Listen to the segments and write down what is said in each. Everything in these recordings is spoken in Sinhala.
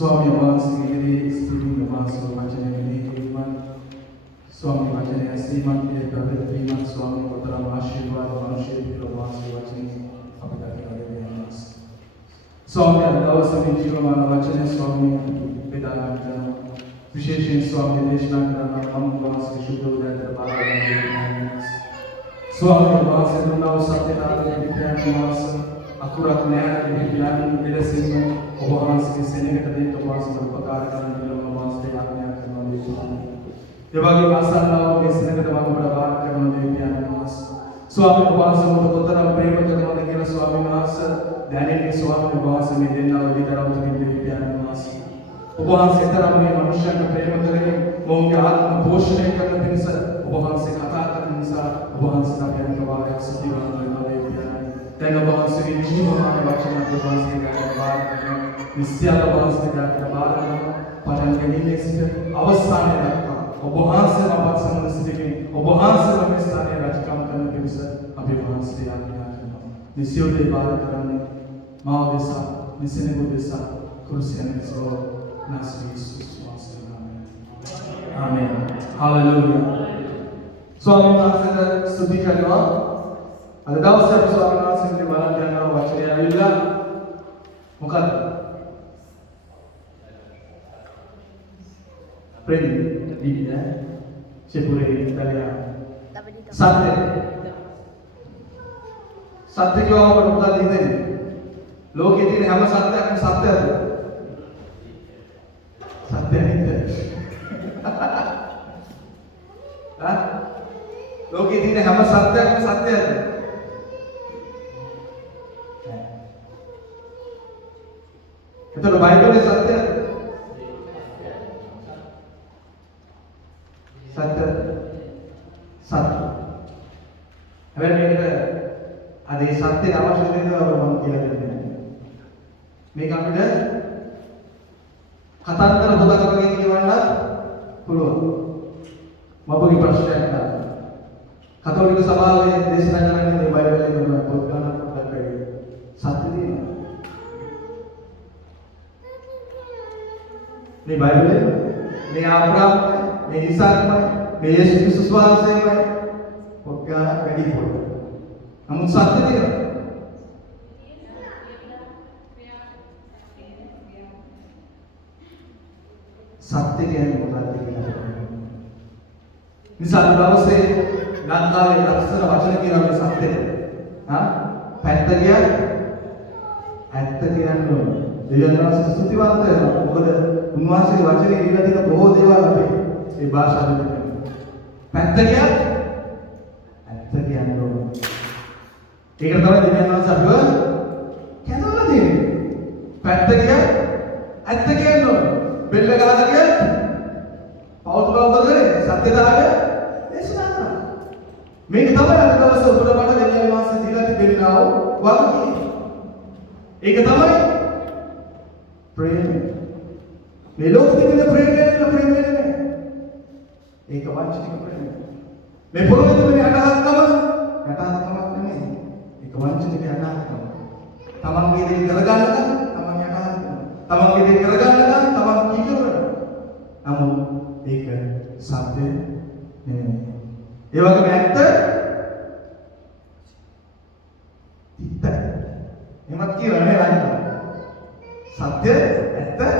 Swami Vansiri Istri Vasu Vachanayani Iman Swami Vachanaya Sriman Ke Pravit Iman Swami Putra Ashirvad Manushya Vasu Vachani Abhidati Adevanas Swami Adavasami Jivamana Vachane Swami Vedana Visheshin Swami Deshna Karana Mam Vasu Shuddha Udayatra Bhagavana Swami Vasu Nundav Satyata Vidyanas Akurat Nyaya Vidyan Vidasinga उपहास के सेने के तदे उपहास पर उपकार करने के लिए उपहास के आज्ञा करना देता है जब आगे आसान लाओ के सेने के तमाम बड़ा बात करना दे प्यार मास स्वामी उपहास में तो तरह प्रेम करना दे के स्वामी मास ध्यान के स्वामी उपहास में देना वाली तरह उतने दे प्यार मास उपहास से तरह में मनुष्य का प्रेम करेंगे वो उनके आत्म पोषण करने दिन से उपहास से कथा करने से उपहास का प्यार का बात सत्य बात करना दे प्यार तेरे उपहास से जीवन में वचन के उपहास के बात निस्याल उपहास के बात पठन के लिए अवस्था में रखा उपहास से बाबा समझ सके उपहास से हमें स्थानीय राजकाम करने के विषय अभिमान से आज्ञा करना निस्योदय बात करने माँ देशा निस्यने को देशा कुर्सियाने सो नासरी सुस्वास करना आमेन हालेलुया स्वामी नाथ स्तुति करना अदाव से स्वामी नाथ से बाला करना वाचने आविला मुकाद Prendi Bibbia, c'è pure in italiano. Sette क्यों पर बता देते लोग कहते हैं हम सत्य नहीं थे लोग कहते हैं हम सत्य तो बाइबल है सत्य अगर मेरे अदे सत्य आवश्यकता है तो हम क्या करते हैं मैं कंप्यूटर कथांतर होता कभी नहीं वाला पुलो मापुरी प्रश्न है ना कथोलिक सभा में देश राजा ने बाइबल में बहुत गाना पढ़ा है सत्य नहीं बाइबल नहीं अब्राहम नहीं इसहाक नहीं यीशु क्रिस्टुस वाले क्या कड़ी हो हम सत्य नहीं सत्य के हैं बताते हैं मिसाल दाव से नांदा में अक्सर वचन की राम सत्य हाँ पैंतर नो देवना से स्तुति बात है ना वो उन्वास के वचन की रीति का बहुत देवा है ये भाषा में पैंतर एक तरह दिने ना सब क्या तो ना दिन पैंतर नो बिल्ले का आता क्या पाउस बाउस करे सत्य दा आगे ऐसा ना मैं किताब है ना तो सब पूरा पढ़ा देने वाला से दिला दी बिल्ले आओ वाला की एक किताब है प्रेम में लोग दिले प्रेम में एक वांछित प्रेम मैं बोलूँ तो मैंने हटात कमा नहीं एक वांछित के हटात कमा तमाम के दिन करगान लगा तमाम हटात तमाम के दिन करगान लगा तमाम की क्यों लगा हम एक साथे नहीं ये वाला में एक्टर तीता ये मत की रहने वाला साथे एक्टर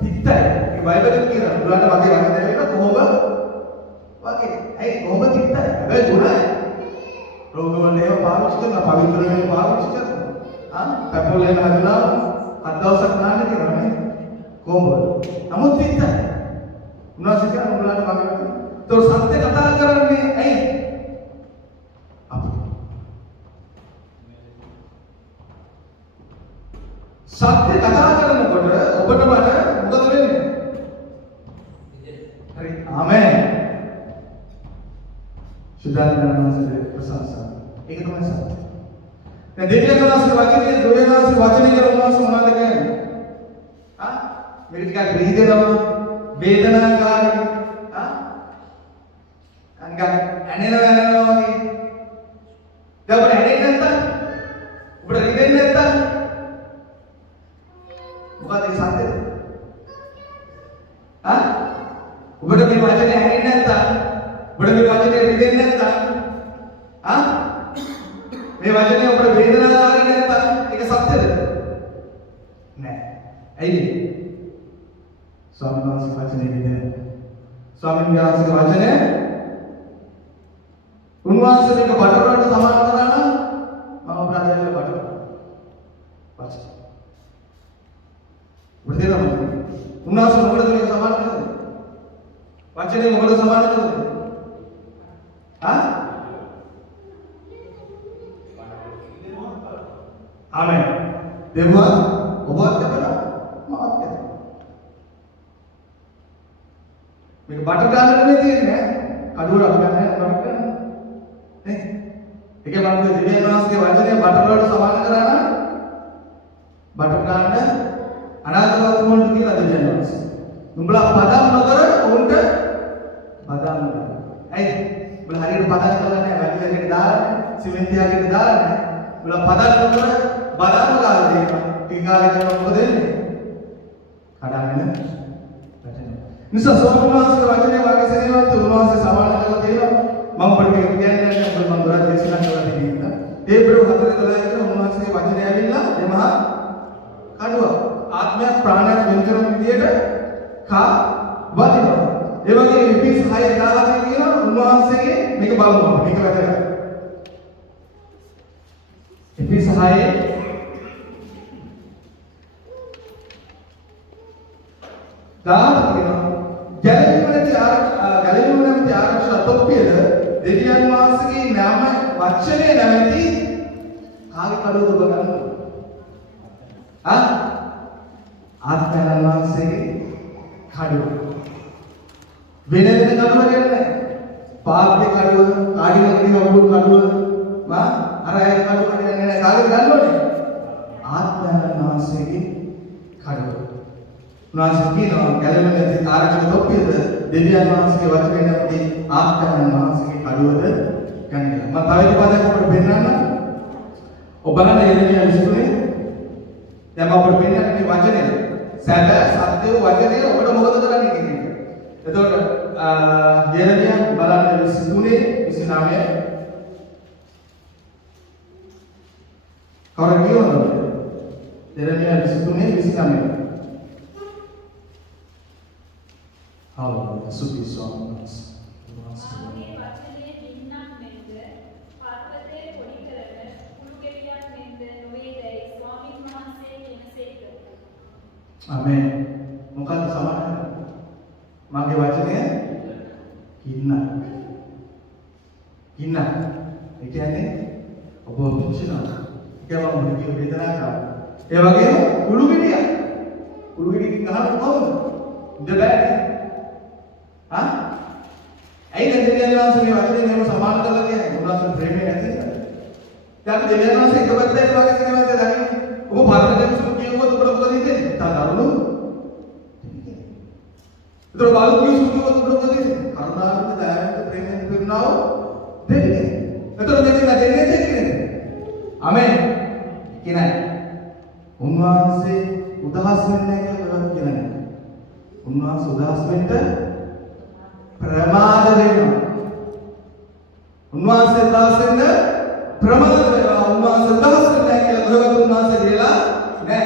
तीता ये बाइबल की रहने बुलाने वाके वाके देखेगा तो होगा वाके मोहम्मद दिखता है अबे जुड़ा है लोग बोले हो पागल चिकन ना पवित्र में पागल चिकन हाँ पेपोले ना जुड़ा अद्दाव सकना नहीं रहने कौन बोल हम दिखता है उन्हें से क्या बोला ना बाकी तो सत्य कथा करने ऐ अब सत्य कथा करने को डर ऊपर ना बात है मुझे तो नहीं अरे आमेन शुद्धात्मा नाम से प्रशंसा एक तो मैं सत्य ने देवया का से वाचन के दोया का से वाचन के रोमा से मना लगे මේක ටිකක් රීදෙනවා, වේදනාකාරී. අනික ඇනෙනවා වගේ. දැන් ඔබට ඇනෙන්නේ නැත්තම්, ඔබට රිදෙන්නේ නැත්තම් මොකද ඒ සත්‍යද? ඔබට මේ වචනේ ඇහෙන්නේ නැත්තම්, ඔබට මේ වචනේ රිදෙන්නේ නැත්තම්, මේ වචනේ ඔබට වේදනාකාරී නැත්තම් ඒක සත්‍යද? නෑ. ඇයි? ස්වාමීන් වහන්සේ වචනේ රිදෙන්නේ. ස්වාමීන් වහන්සේගේ වචනේ උන්වහන්සේ මේක බටරට සමාන කරා නම් මම ප්‍රාදේශීය බටර. වචන. වෘදේනම උන්වහන්සේ මොකටද මේක සමාන කරන්නේ? වචනේ මොකටද සමාන කරන්නේ? ආමෙන්. දෙවියන් ඔබවත් කරලා මාත් කරලා. මේක බටර් ගන්නට නෙමෙයි තියෙන්නේ. කඩුවට අපි ගන්න බටර් ගන්න. නේ? ඒකේ මම දෙවියන් වහන්සේගේ වචනේ බටර් වලට සමාන කරා නම් බටර් ගන්න අනාගතවත් මොනවද කියලා දෙවියන් වහන්සේ. නුඹලා පදම් නොකර උන්ට පදම් කරා. ඇයි? උඹලා හරියට පදම් කරලා නැහැ. වැඩි හරියට දාලා නැහැ. සිමෙන්ති හරියට දාලා නැහැ. උඹලා පදම් නොකර බදම් ගාලා දෙනවා. ටික කාලයක් යනකොට මොකද වෙන්නේ? කඩාගෙන වැටෙනවා. නිසා ස්වාමීන් වහන්සේගේ වචනේ වාගේ සේවන්ත උන්වහන්සේ සමාන කරලා තියෙනවා. මම ඔබට මේක කියන්නේ නැහැ. මම දුරට දේශනා කරලා තියෙනවා. ඒ බ්‍රෝ 4:11 කියන උන්වහන්සේගේ වචනේ ඇවිල්ලා එමහා කඩුව ආත්මයක් ප්‍රාණයක් වෙන කරන විදියට කා වදිනවා. ඒ වගේ ඉපිස් 6:10 කියන උන්වහන්සේගේ මේක බලමු. මේක වැදගත්. ඉපිස් 6 ගැලවීම නැමැති ආරක්ෂා තොප්පියද දෙවියන් වහන්සේගේ නාම වචනේ නැමැති කාගේ කඩුවද ඔබ ගන්නවා? ආත්මයන් වහන්සේගේ කඩුව. වෙන වෙන කඩුව කියන්නේ පාපේ කඩුව, කාඩිනකදී වබුල් කඩුව, අර අය කඩුව කියන්නේ නැහැ. කාගේ ගන්නවනේ? ආත්මයන් වහන්සේගේ කඩුව. උන්වහන්සේ කියනවා ගැලවෙන ආරක්ෂක තොප්පියද දෙවියන් වහන්සේගේ වචනේ නැති ආත්මයන් වහන්සේගේ කඩුවද ගන්න. මම තව එක පදයක් ඔබට පෙන්නන්න. ඔබ බලන්න එරමියා 23 දැන් මම ඔබට පෙන්නන්නේ මේ වචනේ. සැබ සත්‍ය වචනේ ඔබට මොකද කරන්නේ කියන එක. එතකොට එරමියා බලන්න 23 29 කවුරු කියනවද? එරමියා 23 29 Hallelujah. Supi songs. ආගේ වචනේ දින්නක් මෙන්ද පර්වතයේ පොඩි කරන කුළු ගෙඩියක් මෙන්ද නොවේදයි ස්වාමීන් වහන්සේ කෙනසේක. ආමෙන්. මොකක්ද සමාන? මාගේ වචනය කින්නක්. කින්නක්. ඒ කියන්නේ ඔබ පුච්චනවා. ඒකම මොනික වේදනාවක්. ඒ වගේම කුළු ගෙඩියක්. කුළු ගෙඩියකින් ගහන්න කොහොමද? දෙබෑනේ. ඇයි දෙවියන් වහන්සේ මේ වචනේ මෙහෙම සමාන කරලා කියන්නේ? උන්වහන්සේ ප්‍රේමේ නැති නිසා. දැන් අපි දෙවියන් වහන්සේ එක පැත්තේ වාගේ සිනමන්ත දකින්නේ. ඔබ පරදෙක සුළු කියනකොට ඔබට මොකද හිතෙන්නේ? තා දරුණු. ඒතර බලු කිව්සු කියනකොට ඔබට මොකද හිතෙන්නේ? කරුණාවෙන් දයාවෙන් ප්‍රේමයෙන් පිරුණාව දෙවියන්. ඒතර දෙවියන් දෙන්නේ දෙන්නේ. ආමෙන්. කියනයි. උන්වහන්සේ උදහස් වෙන්නේ කියලා කියන්නේ. උන්වහන්සේ උදහස් වෙන්න ප්‍රමාද වෙනවා. උන්වහන්සේ උදහස් වෙන්න ප්‍රමාද වෙනවා. උන්වහන්සේ උදහස් වෙන්නේ කියලා ගොඩක් උන්වහන්සේ කියලා නෑ.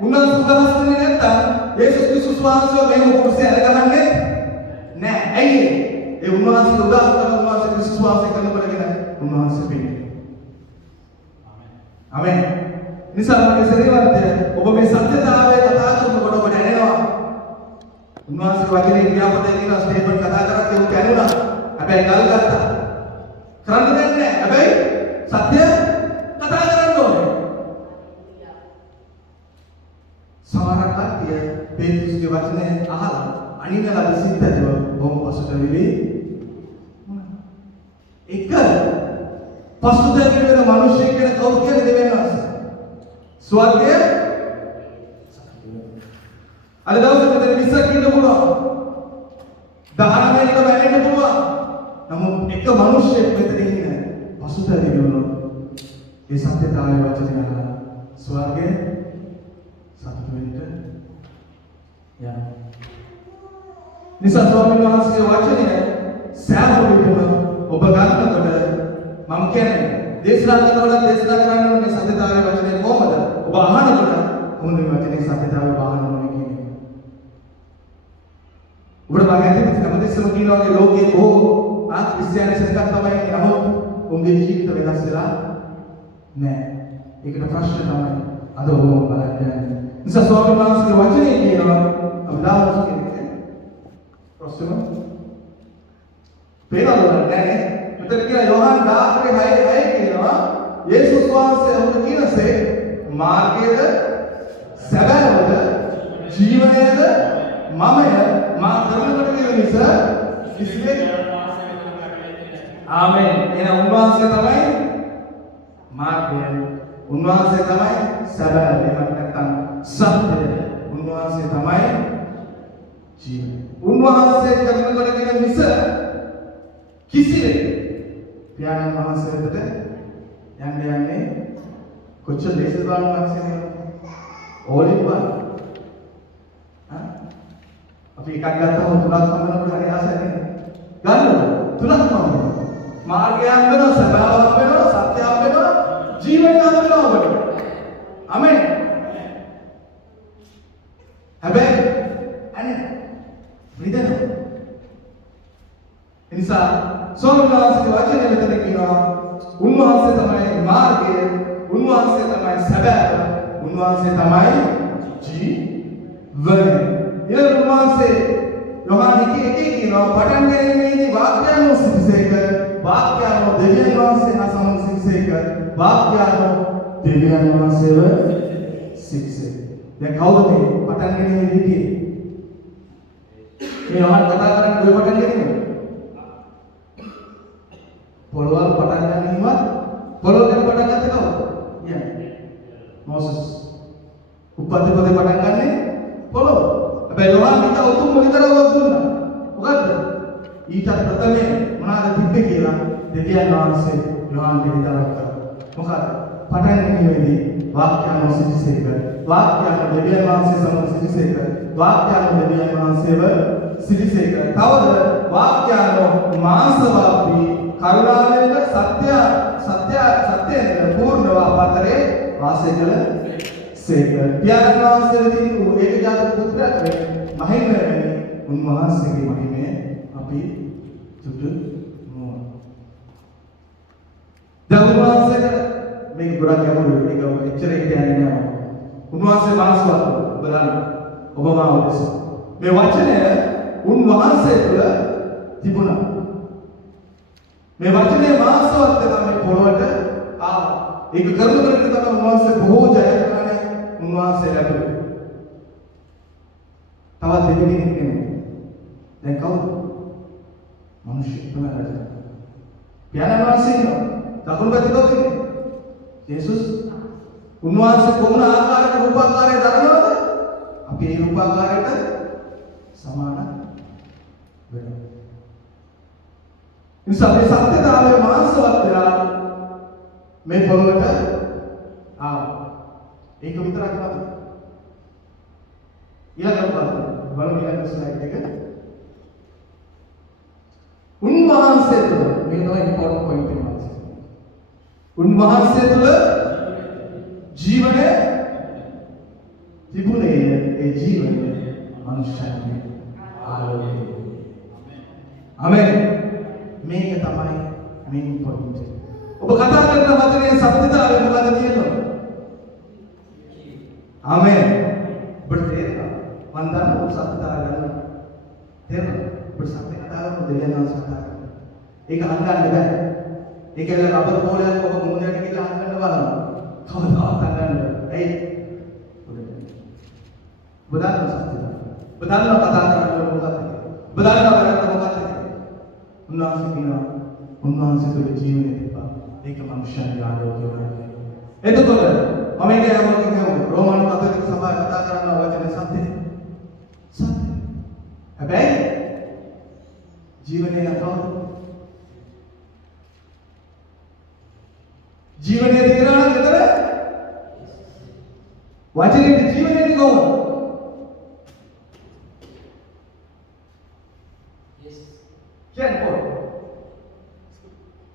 උන්වහන්සේ උදහස් වෙන්නේ නැත්තම් යේසුස් ක්‍රිස්තුස් වහන්සේ මේ කුරුසේ අරගන්නේ නෑ. ඇයි ඒ උන්වහන්සේ උදහස් කරන උන්වහන්සේ ක්‍රිස්තුස් වහන්සේ කරනකොටගෙන උන්වහන්සේ පිළිගන්නේ. ආමෙන්. නිසා මගේ සේවන්තය ඔබ මේ සත්‍යතාවය කතා කරනකොට ඔබ දැනෙනවා. උන්වහන්සේ වචනේ ක්‍රියාපදයෙන් කියන ස්ටේට්මන්ට් කතා කරත් ඒක කැණුණා. හැබැයි ගල් ගත්තා. කරන්න දෙන්නේ නැහැ. හැබැයි සත්‍ය කතා කරන්න ඕනේ. සමහර කට්ටිය පේතුස්ගේ වචනේ අහලා අනිනලද සිද්ධව බොම් පසුට වෙවි. එක පසුතැවෙන වෙන මිනිස්සෙක් ගැන කවුද කියන්නේ දෙවියන් වහන්සේ? ස්වර්ගය අද දවසේ මෙතන 20ක් ඉන්න පුළුවන්. 19 එක බැලෙන්න පුළුවන්. නමුත් එක මිනිහෙක් මෙතන ඉන්න පසුතැවිලි වුණොත් ඒ සත්‍යතාවය වචනය අහලා ස්වර්ගයේ සතුට වෙන්න යනවා. නිසා ස්වාමීන් වහන්සේගේ වචනය සෑම විටම ඔබ ගන්නකොට මම කියන්නේ දේශනා කරනකොට දේශනා කරන්න මේ සත්‍යතාවය වචනය කොහොමද? ඔබ අහනකොට කොහොමද මේ වචනේ සත්‍යතාවය බාහන ඕනේ කියන්නේ. ඔබට මම හිතන්නේ හැමදෙස්සම කියනවා වගේ ලෝකයේ බොහෝ ක්‍රිස්තියානි සත්‍යයක් තමයි නමුත් උන්ගේ ජීවිත වෙනස් වෙලා නෑ. ඒකට ප්‍රශ්න තමයි අද ඔබ බලන්නේ. නිසා ස්වාමීන් වහන්සේගේ වචනේ කියනවා අබ්‍රාහ්ම කියන්නේ ප්‍රශ්න පේනවද නැහැ. මෙතන කියන යෝහන් 14:6 කියනවා යේසුස් වහන්සේ ඔබට කියනසේ මාර්ගයද සැබෑවද ජීවනයද මමය මා කරනකොට කියන නිසා කිසිවෙක් ආමෙන්. එහෙනම් උන්වහන්සේ තමයි මාර්ගය. උන්වහන්සේ තමයි සැබෑ. එහෙම නැත්නම් සත්‍යය. උන්වහන්සේ තමයි ජීවනය. උන්වහන්සේ කරනකොට කියන නිසා කිසිවෙක් පියාණන් වහන්සේ වෙතට යන්නේ කොච්චර දේශ බලන්න වහන්සේ ඕලිපා අපි එකක් ගත්තම තුනක් හම්බෙනකොට හරි ආසයි නේද? ගන්නවද? තුනක් හම්බෙනවා. මාර්ගය හම්බෙනවා, සබාව හම්බෙනවා, සත්‍ය හම්බෙනවා, ජීවනය හම්බෙනවා ඔබට. ආමෙන්. හැබැයි අනේ විදෙනවා. එනිසා ස්වාමීන් වහන්සේගේ වචනේ මෙතන කියනවා උන්වහන්සේ තමයි මාර්ගය, උන්වහන්සේ තමයි සැබෑව, උන්වහන්සේ තමයි ජීවනය. ඊළඟ උන්වහන්සේ යෝහන් 1:1 කියනවා පටන් ගැනීමේදී වාක්‍යයන් සිටිසේක, වාක්‍යයන් දෙවියන් වහන්සේ හා සමග සිටිසේක, වාක්‍යයන් දෙවියන් වහන්සේව සිටිසේක. දැන් කවුද මේ පටන් ගැනීමේදී කියේ? මේ යෝහන් කතා කරන්නේ කොයි පටන් ගැනීමද? පොළොවල් පටන් ගැනීමත් පොළොව ගැන පටන් ගත්තේ කවුද? මොසස්. උපත් පොතේ පටන් ගන්නේ පොළොව. හැබැයි යෝහන් ඊට උතුම් මොනිතරවක් දුන්නා. මොකද්ද? ඊට ප්‍රථමයෙන් මොනවාද තිබ්බේ කියලා දෙවියන් වහන්සේ යෝහන් දෙවිදාවක් කරා. මොකද්ද? පටන් ගැනීමේදී වාක්‍යයන් සිටිසේක, වාක්‍යයන් දෙවියන් වහන්සේ සමග සිටිසේක, වාක්‍යයන් දෙවියන් වහන්සේව සිටිසේක. තවද වාක්‍යයන් මාංශවාදී කරුණාවෙන් සත්‍යයෙන් පූර්ණව අපතරේ වාසය කළ සේක. පියාණන් වහන්සේ වෙතින් ඒකජාත පුත්‍රයෙක් මහිමයෙන් උන්වහන්සේගේ මහිමය අපි තුතු මොන. දැන් උන්වහන්සේට මේක ගොඩක් ගැඹුරුයි. ඒක එච්චර කියන්නේ නෑ. උන්වහන්සේ මානසවත් බලන්න ඔබ මාවදස. මේ වචනය උන්වහන්සේ තුළ තිබුණා. මේ වචනේ මාසවත් තමයි පොළොවට ආවා. ඒක කරනකොට තමයි උන්වහන්සේ බොහෝ ජයග්‍රහණයක් උන්වහන්සේ ලැබුවේ. තවත් දෙවියෙක් නෙමෙයි. දැන් කවුද? මිනිස්සු තමයි රජ. පියාණන් වහන්සේ ඉන්නවා. දකුණු පැත්තේ කවුද ඉන්නේ? යේසුස්. උන්වහන්සේ කොමුණ ආකාරයක රූපාකාරය දරනවද? අපි ඒ රූපාකාරයට සමාන වෙනවා. නිසා මේ සත්‍යතාවය මාංශවත් වෙලා මේ පොළොවට ආවා. ඒක විතරක් නෙවෙයි. ඊළඟට බලමු ඊළඟ ස්ලයිඩ් එක. උන්වහන්සේ තුළ මේ තමයි ඉම්පෝටන්ට් පොයින්ට් එක. උන්වහන්සේ තුළ ජීවනය තිබුණේ ඒ ජීවනය මනුෂ්‍යයන්ගේ ආලෝකය. ආමෙන්. මේක තමයි මේන් පොයින්ට්. ඔබ කතා කරන වචනේ සත්‍යතාවය මොකද කියනවා? ආමෙන්. ඔබට තේරෙනවා? මන් දන්නවා ඔබ සත්‍යතාවය ගන්නවා. තේරෙනවද? ඔබ සත්‍ය කතා කරන දෙවියන් වහන්සේ කතා කරනවා. ඒක හංගන්න බෑ. ඒක ඇල්ල රබර් බෝලයක් ඔබ මුහුණට කියලා හංගන්න බලන්න. කවදාවත් හංගන්න බෑ. ඇයි? ඔබ දන්නවා සත්‍යතාවය. ඔබ දන්නවා කතා කරන්නේ මොකක්ද කියලා. ඔබ දන්නවා කරන්නේ මොකක්ද කියලා. උන්වහන්සේ කියනවා උන්වහන්සේ තුළ ජීවනය තිබ්බා. ඒක මනුෂ්‍යයන්ගේ ආලෝකය වගේ. එතකොට මම කියන්නේ රෝමානු කතෝලික සභාව කතා කරන වචන සත්‍යය. ජීවනය නැතව ජීවනය තියනවා නම් එතන වචනේ ජීවනයේ කොහොමද? කියන්නේ පොල්.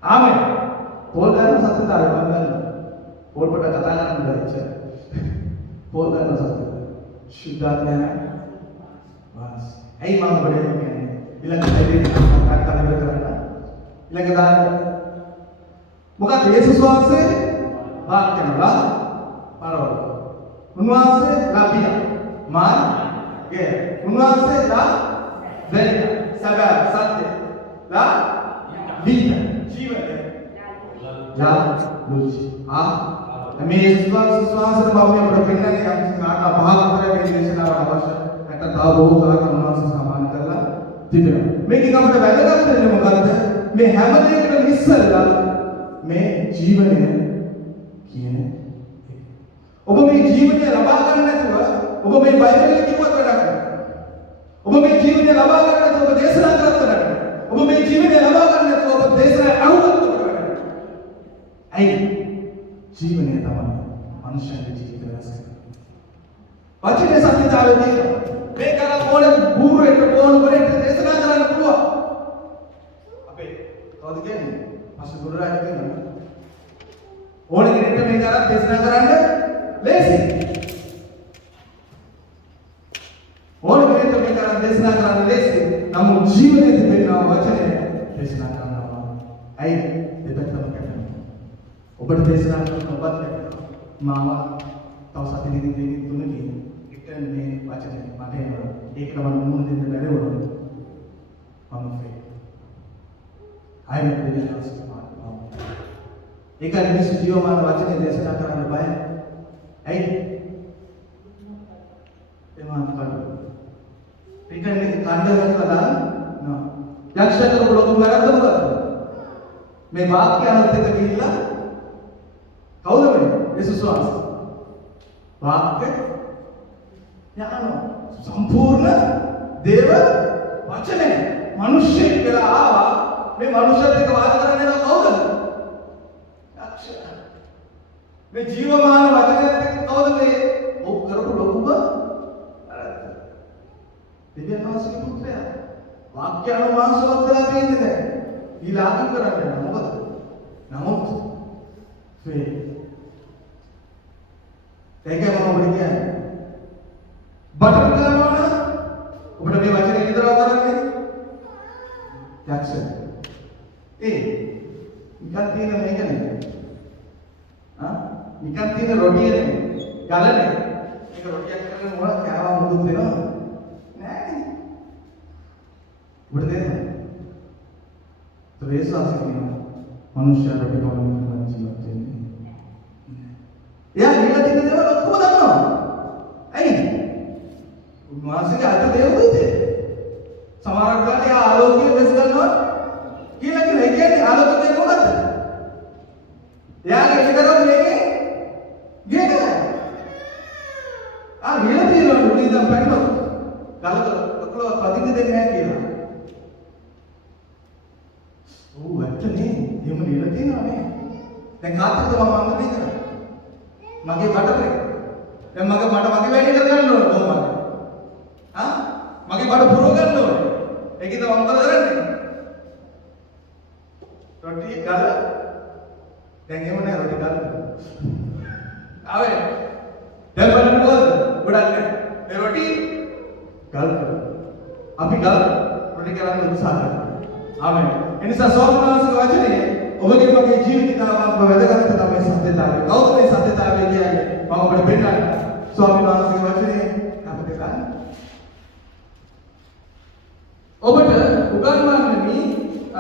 ආමෙන්. පොල් ගන්න සත්‍යතාවය වන්දන. පොල් පොට කතා කරන්න බැහැ. පොල් ගන්න සත්‍යතාවය. शुद्धात्मा है बस यही मांग बड़े हैं इलाके तेरे काट काट में करना इलाके दान मुका देश स्वास्थ्य से बात करना ला मारो उन्वास से लाभिया मान ये उन्वास से ला दैनिक सगा सत्य ला वीत जीवन ला लुची हाँ मैं विश्वास से बाबू बड़ा पिंडा ने काटा भाग तरह के देशना वाला ऐसा था बहुत तरह का अनुमान सामान करना दिव्य मैं की काम बड़ा बेहतर करते हैं मुकाबले मैं हेमंत एक मिसल ला मैं जीवन है किए अब मैं जीवन है लबा करने तो अब मैं बाइबल की बात कर रहा हूँ अब मैं जीवन है लबा करने तो देशना करते रहा अब मैं जीवन है लबा करने तो देशना आउट कर रहा है जीवने तमाम मनुष्य के जीवित रहे वचने सत्यतावे तीर बेकार कोण गुरु एट कोण बरे देशना करන්න පුළුවන් අපේ කවුද කියන්නේ පස්සේ ගුරු රාජ කියනවා ඕනේ කෙනෙක්ට මේ කරා දේශනා කරන්න ලේසි ඕනේ කෙනෙක්ට මේ කරා දේශනා කරන්න ලේසි නමුත් ජීවිතේ තිබෙන වචනේ දේශනා කරනවා අයි දෙපැත්තම කරනවා ඔබට දේශනා කරන ඔබත් මාව තව සති දින තුනකින් එක මේ වචනේ මට එනවා ඒකට මම මුහුණ දෙන්න බැරි වුණා මම ෆේ I am the Jesus ඒකයි මිනිස්සු ජීවමාන වචනේ දේශනා කරන්න බය ඇයි එමාන කඩ ඒකනේ කණ්ඩායම් කරලා නෝ යක්ෂකරු ලොකු වැරද්ද මොකද මේ වාක්‍ය අනුත් එක ගිහිල්ලා කවුද මේ යේසුස් වහන්සේ වාක්‍ය ඥාන සම්පූර්ණ දේව වචනේ මිනිස්සෙක් කියලා ආවා මේ මනුෂ්‍යත් එක්ක වාද කරන්න යනවා කවුද යක්ෂ මේ ජීවමාන වචනයත් එක්ක කවුද මේ ඔව් කරපු ලොකුම දෙවියන් වහන්සේගේ පුත්‍රයා වාක්‍ය අනුමාංශවත් වෙලා තියෙන්නේ දැන් ඊළාක කරන්න යනවා මොකද නමුත් ෆේ ඒකේ මම ඔබට කියන්නේ බටර් කරනවා නම් ඔබට මේ වචනේ විතරක් කරන්නේ යක්ෂ නිකන් තියෙන මේක නෙමෙයි නිකන් තියෙන රොටිය නෙමෙයි ගලනේ මේක රොටියක් කරගෙන මොනවද කෑවා මුදුත් වෙනවද නෑ ඔබට දෙන්න ත්‍රේසාස කියනවා මනුෂ්‍ය රොටි කවුරුන් කරන ජීවත් වෙන්නේ එයා මේක තියෙන දේවල් ඔක්කොම දන්නවා ඇයි උන්වහන්සේගේ අර්ථ දේවදූතේ සමහරක් ගානේ ආලෝකය වෙස් ගන්නවා කියලා කියන්නේ ආලෝකය මොකද්ද එයාගේ විතරක් මේකේ ගේන লীලා තියෙනවා උඩින් දැන් පැනනවා ගලක ඔක්කොම පදින්න දෙන්නේ නැහැ කියලා ඕ ඇත්තනේ එහෙම লীලා තියෙනවා නේ දැන් කාටද මම අන්දනේ කරන්නේ මගේ බඩට දැන් මගේ වැඩි කරගන්න ඕන කොහොමද මගේ බඩ පුරව ගන්න ඕන ඒකද මම කරන්නේ රොටි ගල දැන් එහෙම නෑ රොටි ගල ආවේ දැන් බලන්න මොකද ගොඩක් ඒ රොටි ගල අපි ගල රොටි කරන්න උත්සාහ කරනවා ආමෙන් එනිසා සෝමනාසක වචනේ ඔබගේ මගේ ජීවිතාවම වැදගත් තමයි සත්‍යතාවය කවුද මේ සත්‍යතාවය කියන්නේ මම ඔබට පෙන්නන්න ස්වාමීන් වහන්සේගේ වචනේ අපිට ගන්න ඔබට උගන්වන්නේ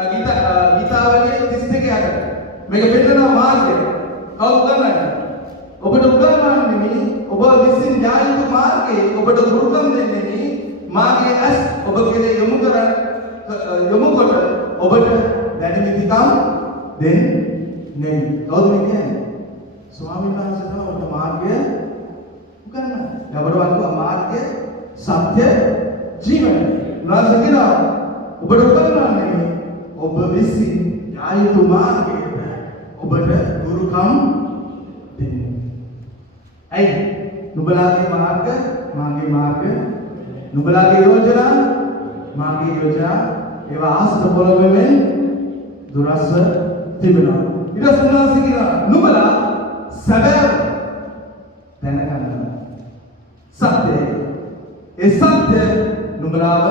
ගීතාවලියේ 32 අතර මේක පෙන්නන මාර්ගය කවුද උගන්වන්නේ ඔබට උගන්වන්නේ ඔබ විසින් යා යුතු මාර්ගයේ ඔබට ගුරුකම් දෙන්නේ මාගේ ඇස් ඔබ කෙරේ යොමු කොට ඔබට දැනෙමිතිකම් දෙන්නේ කවුද මේ කියන්නේ ස්වාමීන් වහන්සේ තමයි ඔබට මාර්ගය උගන්වන්නේ. අපරවන්තු මාර්ගය සත්‍ය ජීවන. උන්වහන්සේ කියනවා ඔබට උපකරන්නේ ඔබ විසින් යායුතු මාර්ගයට ඔබට ගුරුකම් දෙන්නේ. ඇයි? නුඹලාගේ මාර්ග මාගේ මාර්ග, නුඹලාගේ යෝජනා මාගේ යෝජනා, ඒවා ආසන පොළොවෙන් දුරස්ව තිබෙනවා. ඊට පස්සේ කියනවා නුඹලා සැබෑ දැනගන්න සත්‍යය. ඒ සත්‍ය නුඹලාව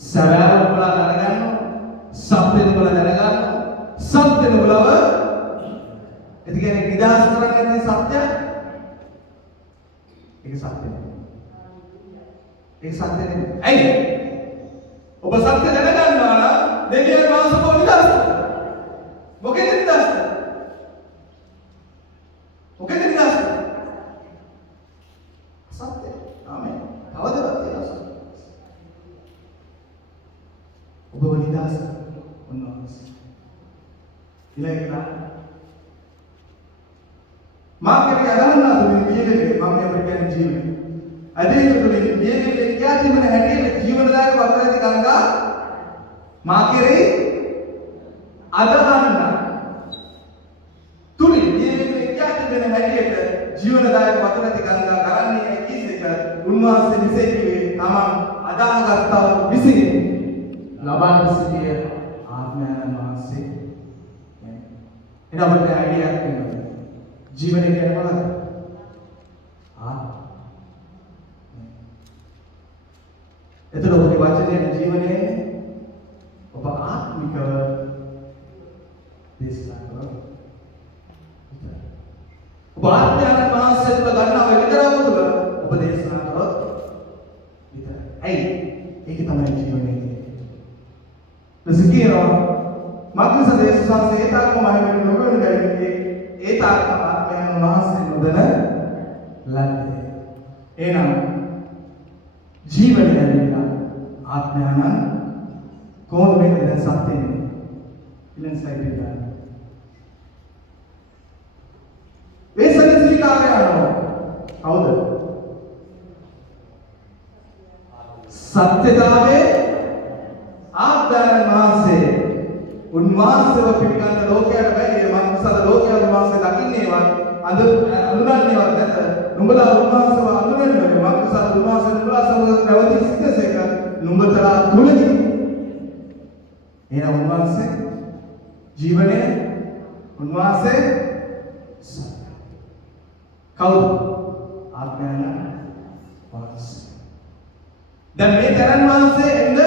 සැබෑ නුඹලා දැනගන්න, සත්‍ය නුඹලා දැනගන්න, සත්‍ය නුඹලාව ඒ කියන්නේ නිදහස් කරන්නේ නැති සත්‍ය. ඒක සත්‍ය නෙමෙයි. ඒක සත්‍ය නෙමෙයි. ඇයි? ඔබ සත්‍ය දැනගන්නවා නම් දෙවියන් වහන්සේ ඔබ නිදහස් කරනවා. මොකෙද නිදහස් කරන්නේ? මොකෙද නිදහස් කරන්නේ? සත්‍ය. ආමෙන්. තවදවත් තියෙනවා. ඔබ නිදහස් උන්වහන්සේ. ඊළඟට මාර්ගයේ අදහනවා තුලින් මියගේ මම අපිට ජීවිතය. අදේ තුලින් මියගේ ක්‍යාතිමන හැටියට ජීවනදායක වතරති ගංගා මාර්ගයේ අදහන්න තුලින් මියගේ ක්‍යාතිමන හැටියට ජීවනදායක වතරති ගංගා කරන්නේ කිසික උන්වහන්සේ විශේෂයේ තමන් අදාහගත්තා විසින් ලබන සිටිය ආත්මයන් වහන්සේ. එන අපිට අයිඩියාවක් තියෙනවා. जीवन एक कहने वाला එතකොට ඔබගේ වචනයේ ජීවනයේ ඔබ ආත්මිකව දේශනා කරනවා. ඔබ ආත්මයන් වහන්සේ තුළ ගන්නා විතරම තුළ ඔබ දේශනා කරොත් විතරයි. ඇයි? ඒක තමයි ජීවනයේ. ප්‍රසිද්ධියෝ මක්නිස දේශසංසේ තාක්ම මහිමෙන් නොවන බැරි ඒ තාක්ම ආත්මයන් වහන්සේ නොදැන ලද්දේ. එනම් ජීවනය ඇතිවෙන ආත්මයන් කොහොමද මේක දැන් සත්‍යන්නේ? ඊළඟ ස්ලයිඩ් එක ගන්න. වේසනස්විකාරය යනවා. කවුද? සත්‍යතාවේ ආත්මයන් වහන්සේ උන්වහන්සේව පිළිගන්න ලෝකයට බැහැ. මනුස්සල ලෝකයේ උන්වහන්සේ දකින්නේවත් අඳුරන්නේවත් නැත. නුඹලා උන්වහන්සේව අඳුරන්නේ මනුස්සල උන්වහන්සේ නුඹලා සමග පැවති සිටසේක නුඹතලා තුලදී. එහෙනම් උන්වහන්සේ ජීවනයේ උන්වහන්සේ කවුද? ආත්මයන් වහන්සේ. දැන් මේ තරන් වහන්සේ එන්න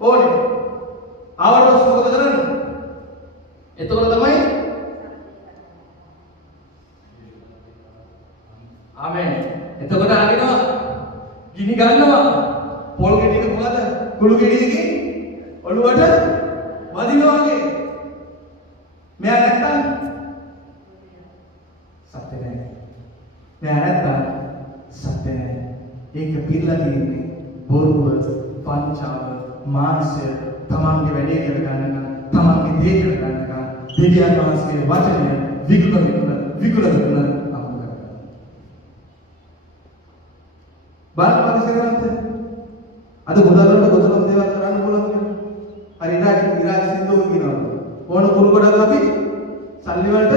ඕනේ. ආවරස් මොකද කරන්නේ? එතකොට තමයි ආමෙන්. එතකොට ආගෙනවා ගිනි ගන්නවා. පොල් ගෙඩියක මොකද? කුළු ගෙඩියකින් ඔළුවට වදිනවා වගේ. මෙයා නැත්තම් සත්‍ය නැහැ. මෙයා නැත්තම් සත්‍ය නැහැ. ඒක පිළිලා තියෙන්නේ බොරුව, පංචාව, මාංශය තමන්ගේ වැඩේ කර ගන්න, තමන්ගේ දේ කර ගන්න, දෙවියන් වහන්සේගේ වචනය විකුණ අමුද. බලන්න පරිසරවන්ත අද මුදල්වලට ගොතන දේවල් කරන්න පුළුවන් කියලා. හරි ඉරාජ් සින්දුව කියනවා. ඕන කුරු ගොඩක් අපි සල්ලි වලට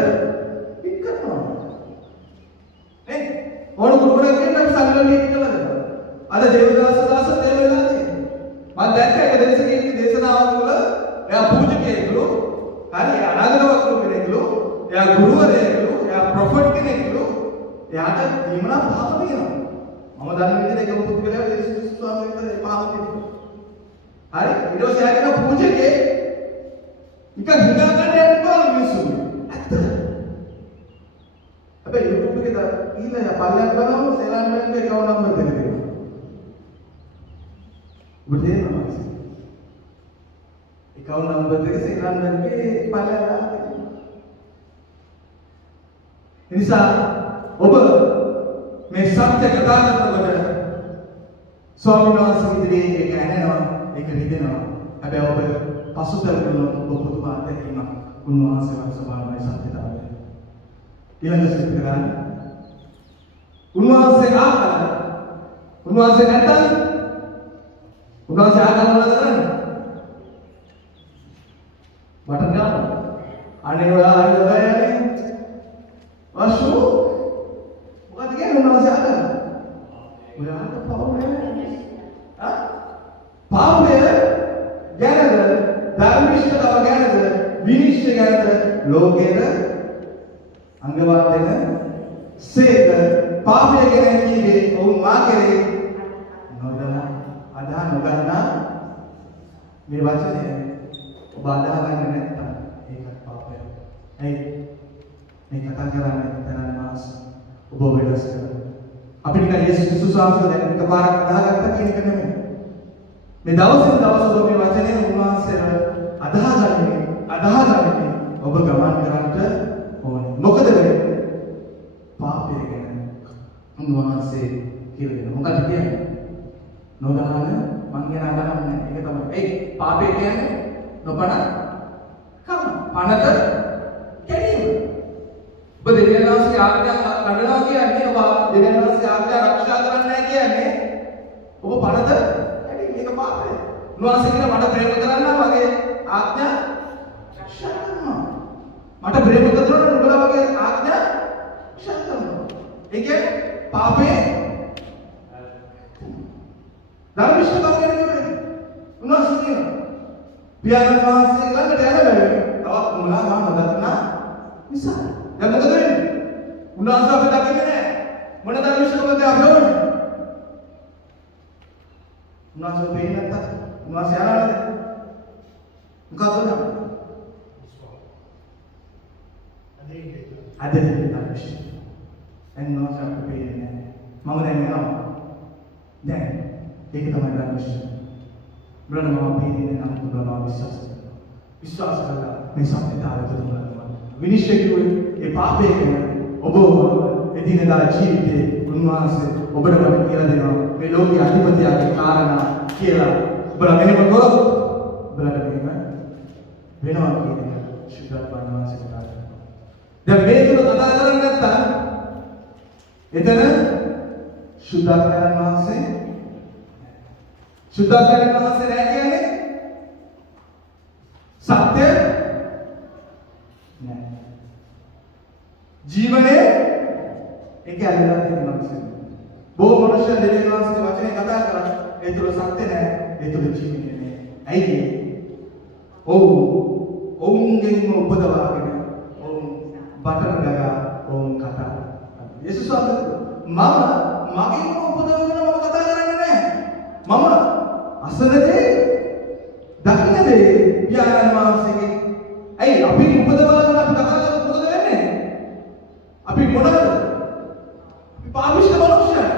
පික් කරනවා. නේ? ඕන කුරු ගොඩක් කියන අපි සල්ලි වලට පික් කළාද? අද දේවදාස දේව වෙලා තියෙනවා. මම දැක්ක එක දේශකයෙක්ගේ දේශනාවක් වල එයා පූජකයෙක්ලු, හරි අනාගතවක්ලු කෙනෙක්ලු, එයා ගුරුවරයෙක්ලු, එයා ප්‍රොෆෙට් කෙනෙක්ලු, එයාට ජීවන පහම තියෙනවා. මම දන්න විදිහට එක පුද්ගලයා යේසුස් ස්වාමීන් වහන්සේ පහම තියෙනවා. හරි ඊට පස්සේ එයා කියන පූජකේ නිකන් හිතා ගන්න යන්න බෑ මිනිස්සු. ඇත්ත. හැබැයි YouTube එකේ දා ඊළඟ පල්ලෙන් බලමු සෙලන් බැංකුවේ account number දෙන්න. ඔබ තේරෙනවද? account number එක සෙලන් බැංකුවේ පල්ලෙන් එනිසා ඔබ මේ සත්‍ය කතා කරනකොට ස්වාමීන් වහන්සේ ඉදිරියේ ඒක ඇහෙනවා, ඒක රිදෙනවා. හැබැයි ඔබ පසුතැවෙන ඔබ පුදුමාත් දැකීමක් උන්වහන්සේවත් සමානයි සත්‍යතාවය. ඊළඟ සිත් කරන්නේ උන්වහන්සේ ආකාර උන්වහන්සේ නැත්නම් උන්වහන්සේ ආගම මොනවද කරන්නේ? බටර් ගාන. අනේ ඔයා හරිද යන්නේ? වශු මොකද කියන්නේ උන්වහන්සේ ආගම? ඔයාට පාවුනේ. පාවුනේ ගැනද ධර්මිෂ්ඨතාව ගැනද විනිශ්චය ගැනද ලෝකයේ අංගවත් වෙන සේක පාපය ගැන කීවේ ඔවුන් මා කෙරේ නොදලා අදා නොගන්නා මේ වචනය ඔබ අදා ගන්න නැත්නම් ඒකත් පාපයක්. ඇයි මේ කතා කරන්නේ තරම් මාස ඔබ වෙනස් කරලා අපි නිකන් යේසුස් ක්‍රිස්තුස් වහන්සේ දැන් එකපාරක් අදාගත්තා කියන එක නෙමෙයි. මේ දවසින් දවස ඔබ මේ වචනේ උන්වහන්සේව අදාහගන්නේ ඔබ ගමන් කරන්නට ඕනේ. මොකද වෙන්නේ? පාපය ගැන උන්වහන්සේ කියලා දෙනවා. මොකද කියන්නේ? නොදහන මං ගැන අදහන්නේ ඒක තමයි. ඒ පාපය කියන්නේ නොපණ කම. පනත ගැනීම. ඔබ දෙවියන්වහන්සේ ආඥා කඩනවා කියන්නේ ඔබ දෙවියන්වහන්සේ ආඥා ආරක්ෂා කරන්නේ නැහැ කියන්නේ ඔබ පනත ගැනීම. ඒක පාපය. උන්වහන්සේ කියන මට ප්‍රේම කරන්නා වගේ ආඥා ආරක්ෂා කරනවා. මට ප්‍රේම කරනවා නුඹලා වගේ ආඥා ආරක්ෂා කරනවා. ඒකේ පාපේ ධර්මිෂ්ඨතාව ගැන කියන්නේ උන්වහන්සේ කියනවා. පියාණන් වහන්සේ ළඟට යන බැරි. තවත් මුලා මම නොදන්නා නිසා. දැන් මොකද වෙන්නේ? උන්වහන්සේ අපි දකින්නේ නැහැ. මොන ධර්මිෂ්ඨතාවද අපි ඕනේ? උන්වහන්සේ පේන්නේ නැත්නම් උන්වහන්සේ යනවාද? මොකක්ද නම? අද ධර්මිෂ්ඨ. දැන් උන්වහන්සේ අපි පේන්නේ නැහැ. මම දැන් යනවා. දැන් ඒක තමයි ධර්මිෂ්ඨ. බලන්න මම පේන්නේ නම් බුදුරජාණන් විශ්වාස කරලා මේ සත්‍යතාවය තුරනවා. විනිශ්චය කිව්වේ ඒ පාපය ගැන ඔබ එදිනෙදා ජීවිතේ උන්වහන්සේ ඔබට මට කියලා දෙනවා. මේ ලෝකයේ අධිපතියාගේ කාරණා කියලා. ඔබලා මෙහෙම කරොත් ඔබලට මෙහෙම වෙනවා කියන එක ශුද්ධත්වයන් වහන්සේ කතා කරනවා. දැන් මේ තුන කතා කරන්නේ නැත්තම් එතන ශුද්ධත්වයන් වහන්සේ සුද්ධාත්මයන් වහන්සේ නැහැ කියන්නේ සත්‍ය නැහැ. ජීවනයේ ඒක ඇලලා තියෙන මිනිස්සු. බොහෝ මනුෂ්‍ය දෙවියන් වහන්සේගේ වචනේ කතා කරා ඒ තුල සත්‍ය නැහැ, ඒ තුල ජීවනය නැහැ. ඇයි ඒ? ඔවුන්ගෙන් උපදවාගෙන ඔවුන් බටර් ගගා ඔවුන් කතා. යේසුස් වහන්සේ මගෙන් උපදවගෙන මම කතා කරන්නේ නැහැ. මම අසලදී දකින්නේ පියාණන් වහන්සේගේ. ඇයි අපි උපදවාගෙන අපි කතා කරලා මොකද වෙන්නේ? අපි මොනවද? අපි පාවිච්චි මනුෂ්‍යයන්.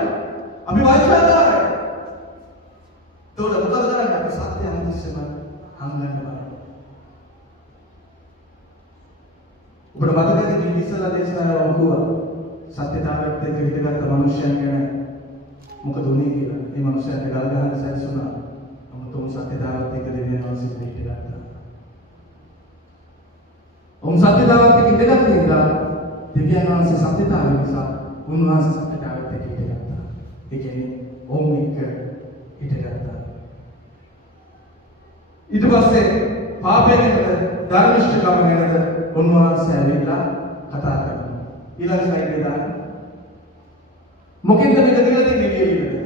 අපි වාචාකාරයි. ඒකට මොකද කරන්නේ? අපි සත්‍ය අනුස්සම හංගන්න බලන්න. ඔබට මතකද මේ ඉස්සලා දේශනාව වුණා සත්‍යතාවයට දෙවිදගත් මනුෂ්‍යයන් ගැන මොකද උනේ කියලා. මේ මනුෂ්‍යයන්ට ගල් ගහන්න සැලසුණා. තුන් සත්‍යතාවත් එක දෙවියන් වහන්සේ පිළිට ගත්තා. ඔවුන් සත්‍යතාවත් එක ඉඳගත් නිසා දෙවියන් වහන්සේ සත්‍යතාවය නිසා උන්වහන්සේ සත්‍යතාවත් එක ඉඳගත්තා. ඒ කියන්නේ ඔවුන් එක්ක ඉඳගත්තා. ඊට පස්සේ පාපය ගැනද ධර්මිෂ්ඨකම ගැනද උන්වහන්සේ ඇවිල්ලා කතා කරනවා. ඊළඟ ස්ලයිඩ් එක දාන්න. මොකෙන්ද මේක කියලා තියෙන්නේ කියන්නේ?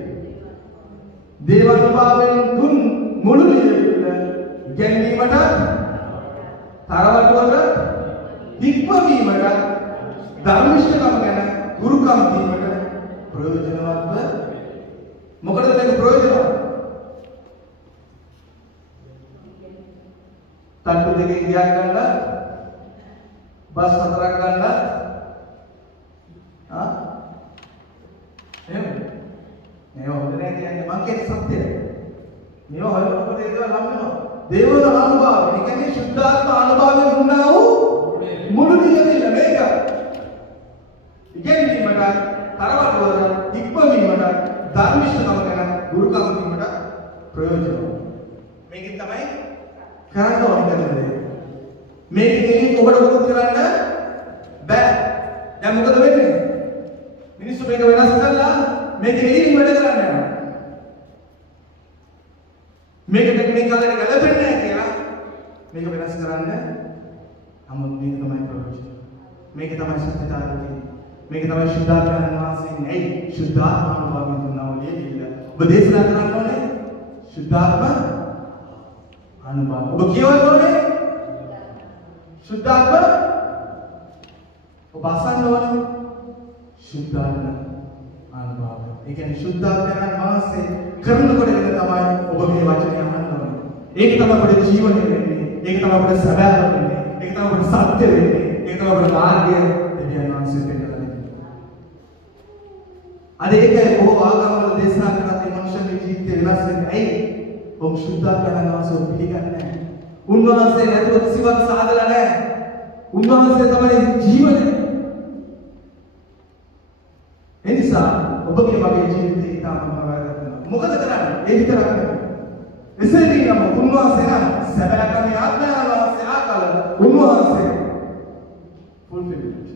දේවානුභාවයෙන් තුන් මුළු විදිහට ගැනීමට තරවටුවට හික්මවීමට ධර්මිෂ්ඨකම ගැන ගුරුකම් දීමට ප්‍රයෝජනවත්ව මොකටද මේක ප්‍රයෝජනවත්? තට්ටු දෙකේ ගියක් ගන්න බස් හතරක් ගන්න එහෙම මේවා හොඳ නැහැ කියන්නේ මං කියන සත්‍යය. මේවා හොයනකොට ඒක නම් වෙනවා. දේවන අනුභව. ඒ කියන්නේ සුද්ධාත්ම අනුභවයෙන් වුණා වූ මුළු නියමිත මේක. ඉගෙනීමට, තරවටවල, ඉක්මවීමට, ධර්මිෂ්ඨකම ගැන ගුරුකම් දීමට ප්‍රයෝජනවත්. මේකෙන් තමයි කරන්න ඕනේ කරන්නේ. මේකෙන් ඔබට මොකද කරන්න බෑ. දැන් මොකද වෙන්නේ? මිනිස්සු මේක වෙනස් කරලා මේක එළියෙන් වැඩ කරන්න යනවා. මේකට මේ කාලේ ගැලපෙන්නේ නැහැ කියලා මේක වෙනස් කරන්න නමුත් මේක තමයි ප්‍රයෝජන. මේක තමයි සත්‍යතාවය. මේක තමයි ශුද්ධාත්මයන් වහන්සේ නෙයි ශුද්ධාත්මානුභවයෙන් දුන්නා වගේ කියලා. ඔබ දේශනා කරන්න ඕනේ ශුද්ධාත්ම අනුභව. ඔබ කියවන්න ඕනේ ශුද්ධාත්ම ඔබ අසන්න ඕනේ ශුද්ධාත්ම අනුභව. ඒ කියන්නේ ශුද්ධාත්මයන් වහන්සේ කරනකොට තමයි ඔබ මේ වචනය අහන්න ඕනේ. ඒක තමයි අපේ ජීවනය වෙන්නේ. ඒක තමයි අපේ සබඳ වෙන්නේ. ඒක තමයි අපේ සත්‍ය වෙන්නේ. ඒක තමයි අපේ මාර්ගය දෙවියන් වහන්සේ පෙන්නලා දෙන්නේ. අද ඒකයි බොහෝ ආගම්වල දේශනා කරන්නේ මනුෂ්‍යගේ ජීවිතය වෙනස් වෙන්නේ. ඇයි? ඔබ ශුද්ධාත්මයන් වහන්සේ පිළිගන්නේ නැහැ. උන්වහන්සේ නැතුව කිසිවක් සාදලා නැහැ. උන්වහන්සේ තමයි ජීවනය. ඒ නිසා ඔබගේ වගේ ජීවිතේ ඉතාමත් වැදගත්. මොකද කරන්නේ? ඒ විතරක් නෙවෙයි. එසේ වීම උන්වහන්සේ නම් සැබෑකම ආත්මයන් වහන්සේ ආකල උන්වහන්සේ ෆුල්ෆිල්මන්ට්.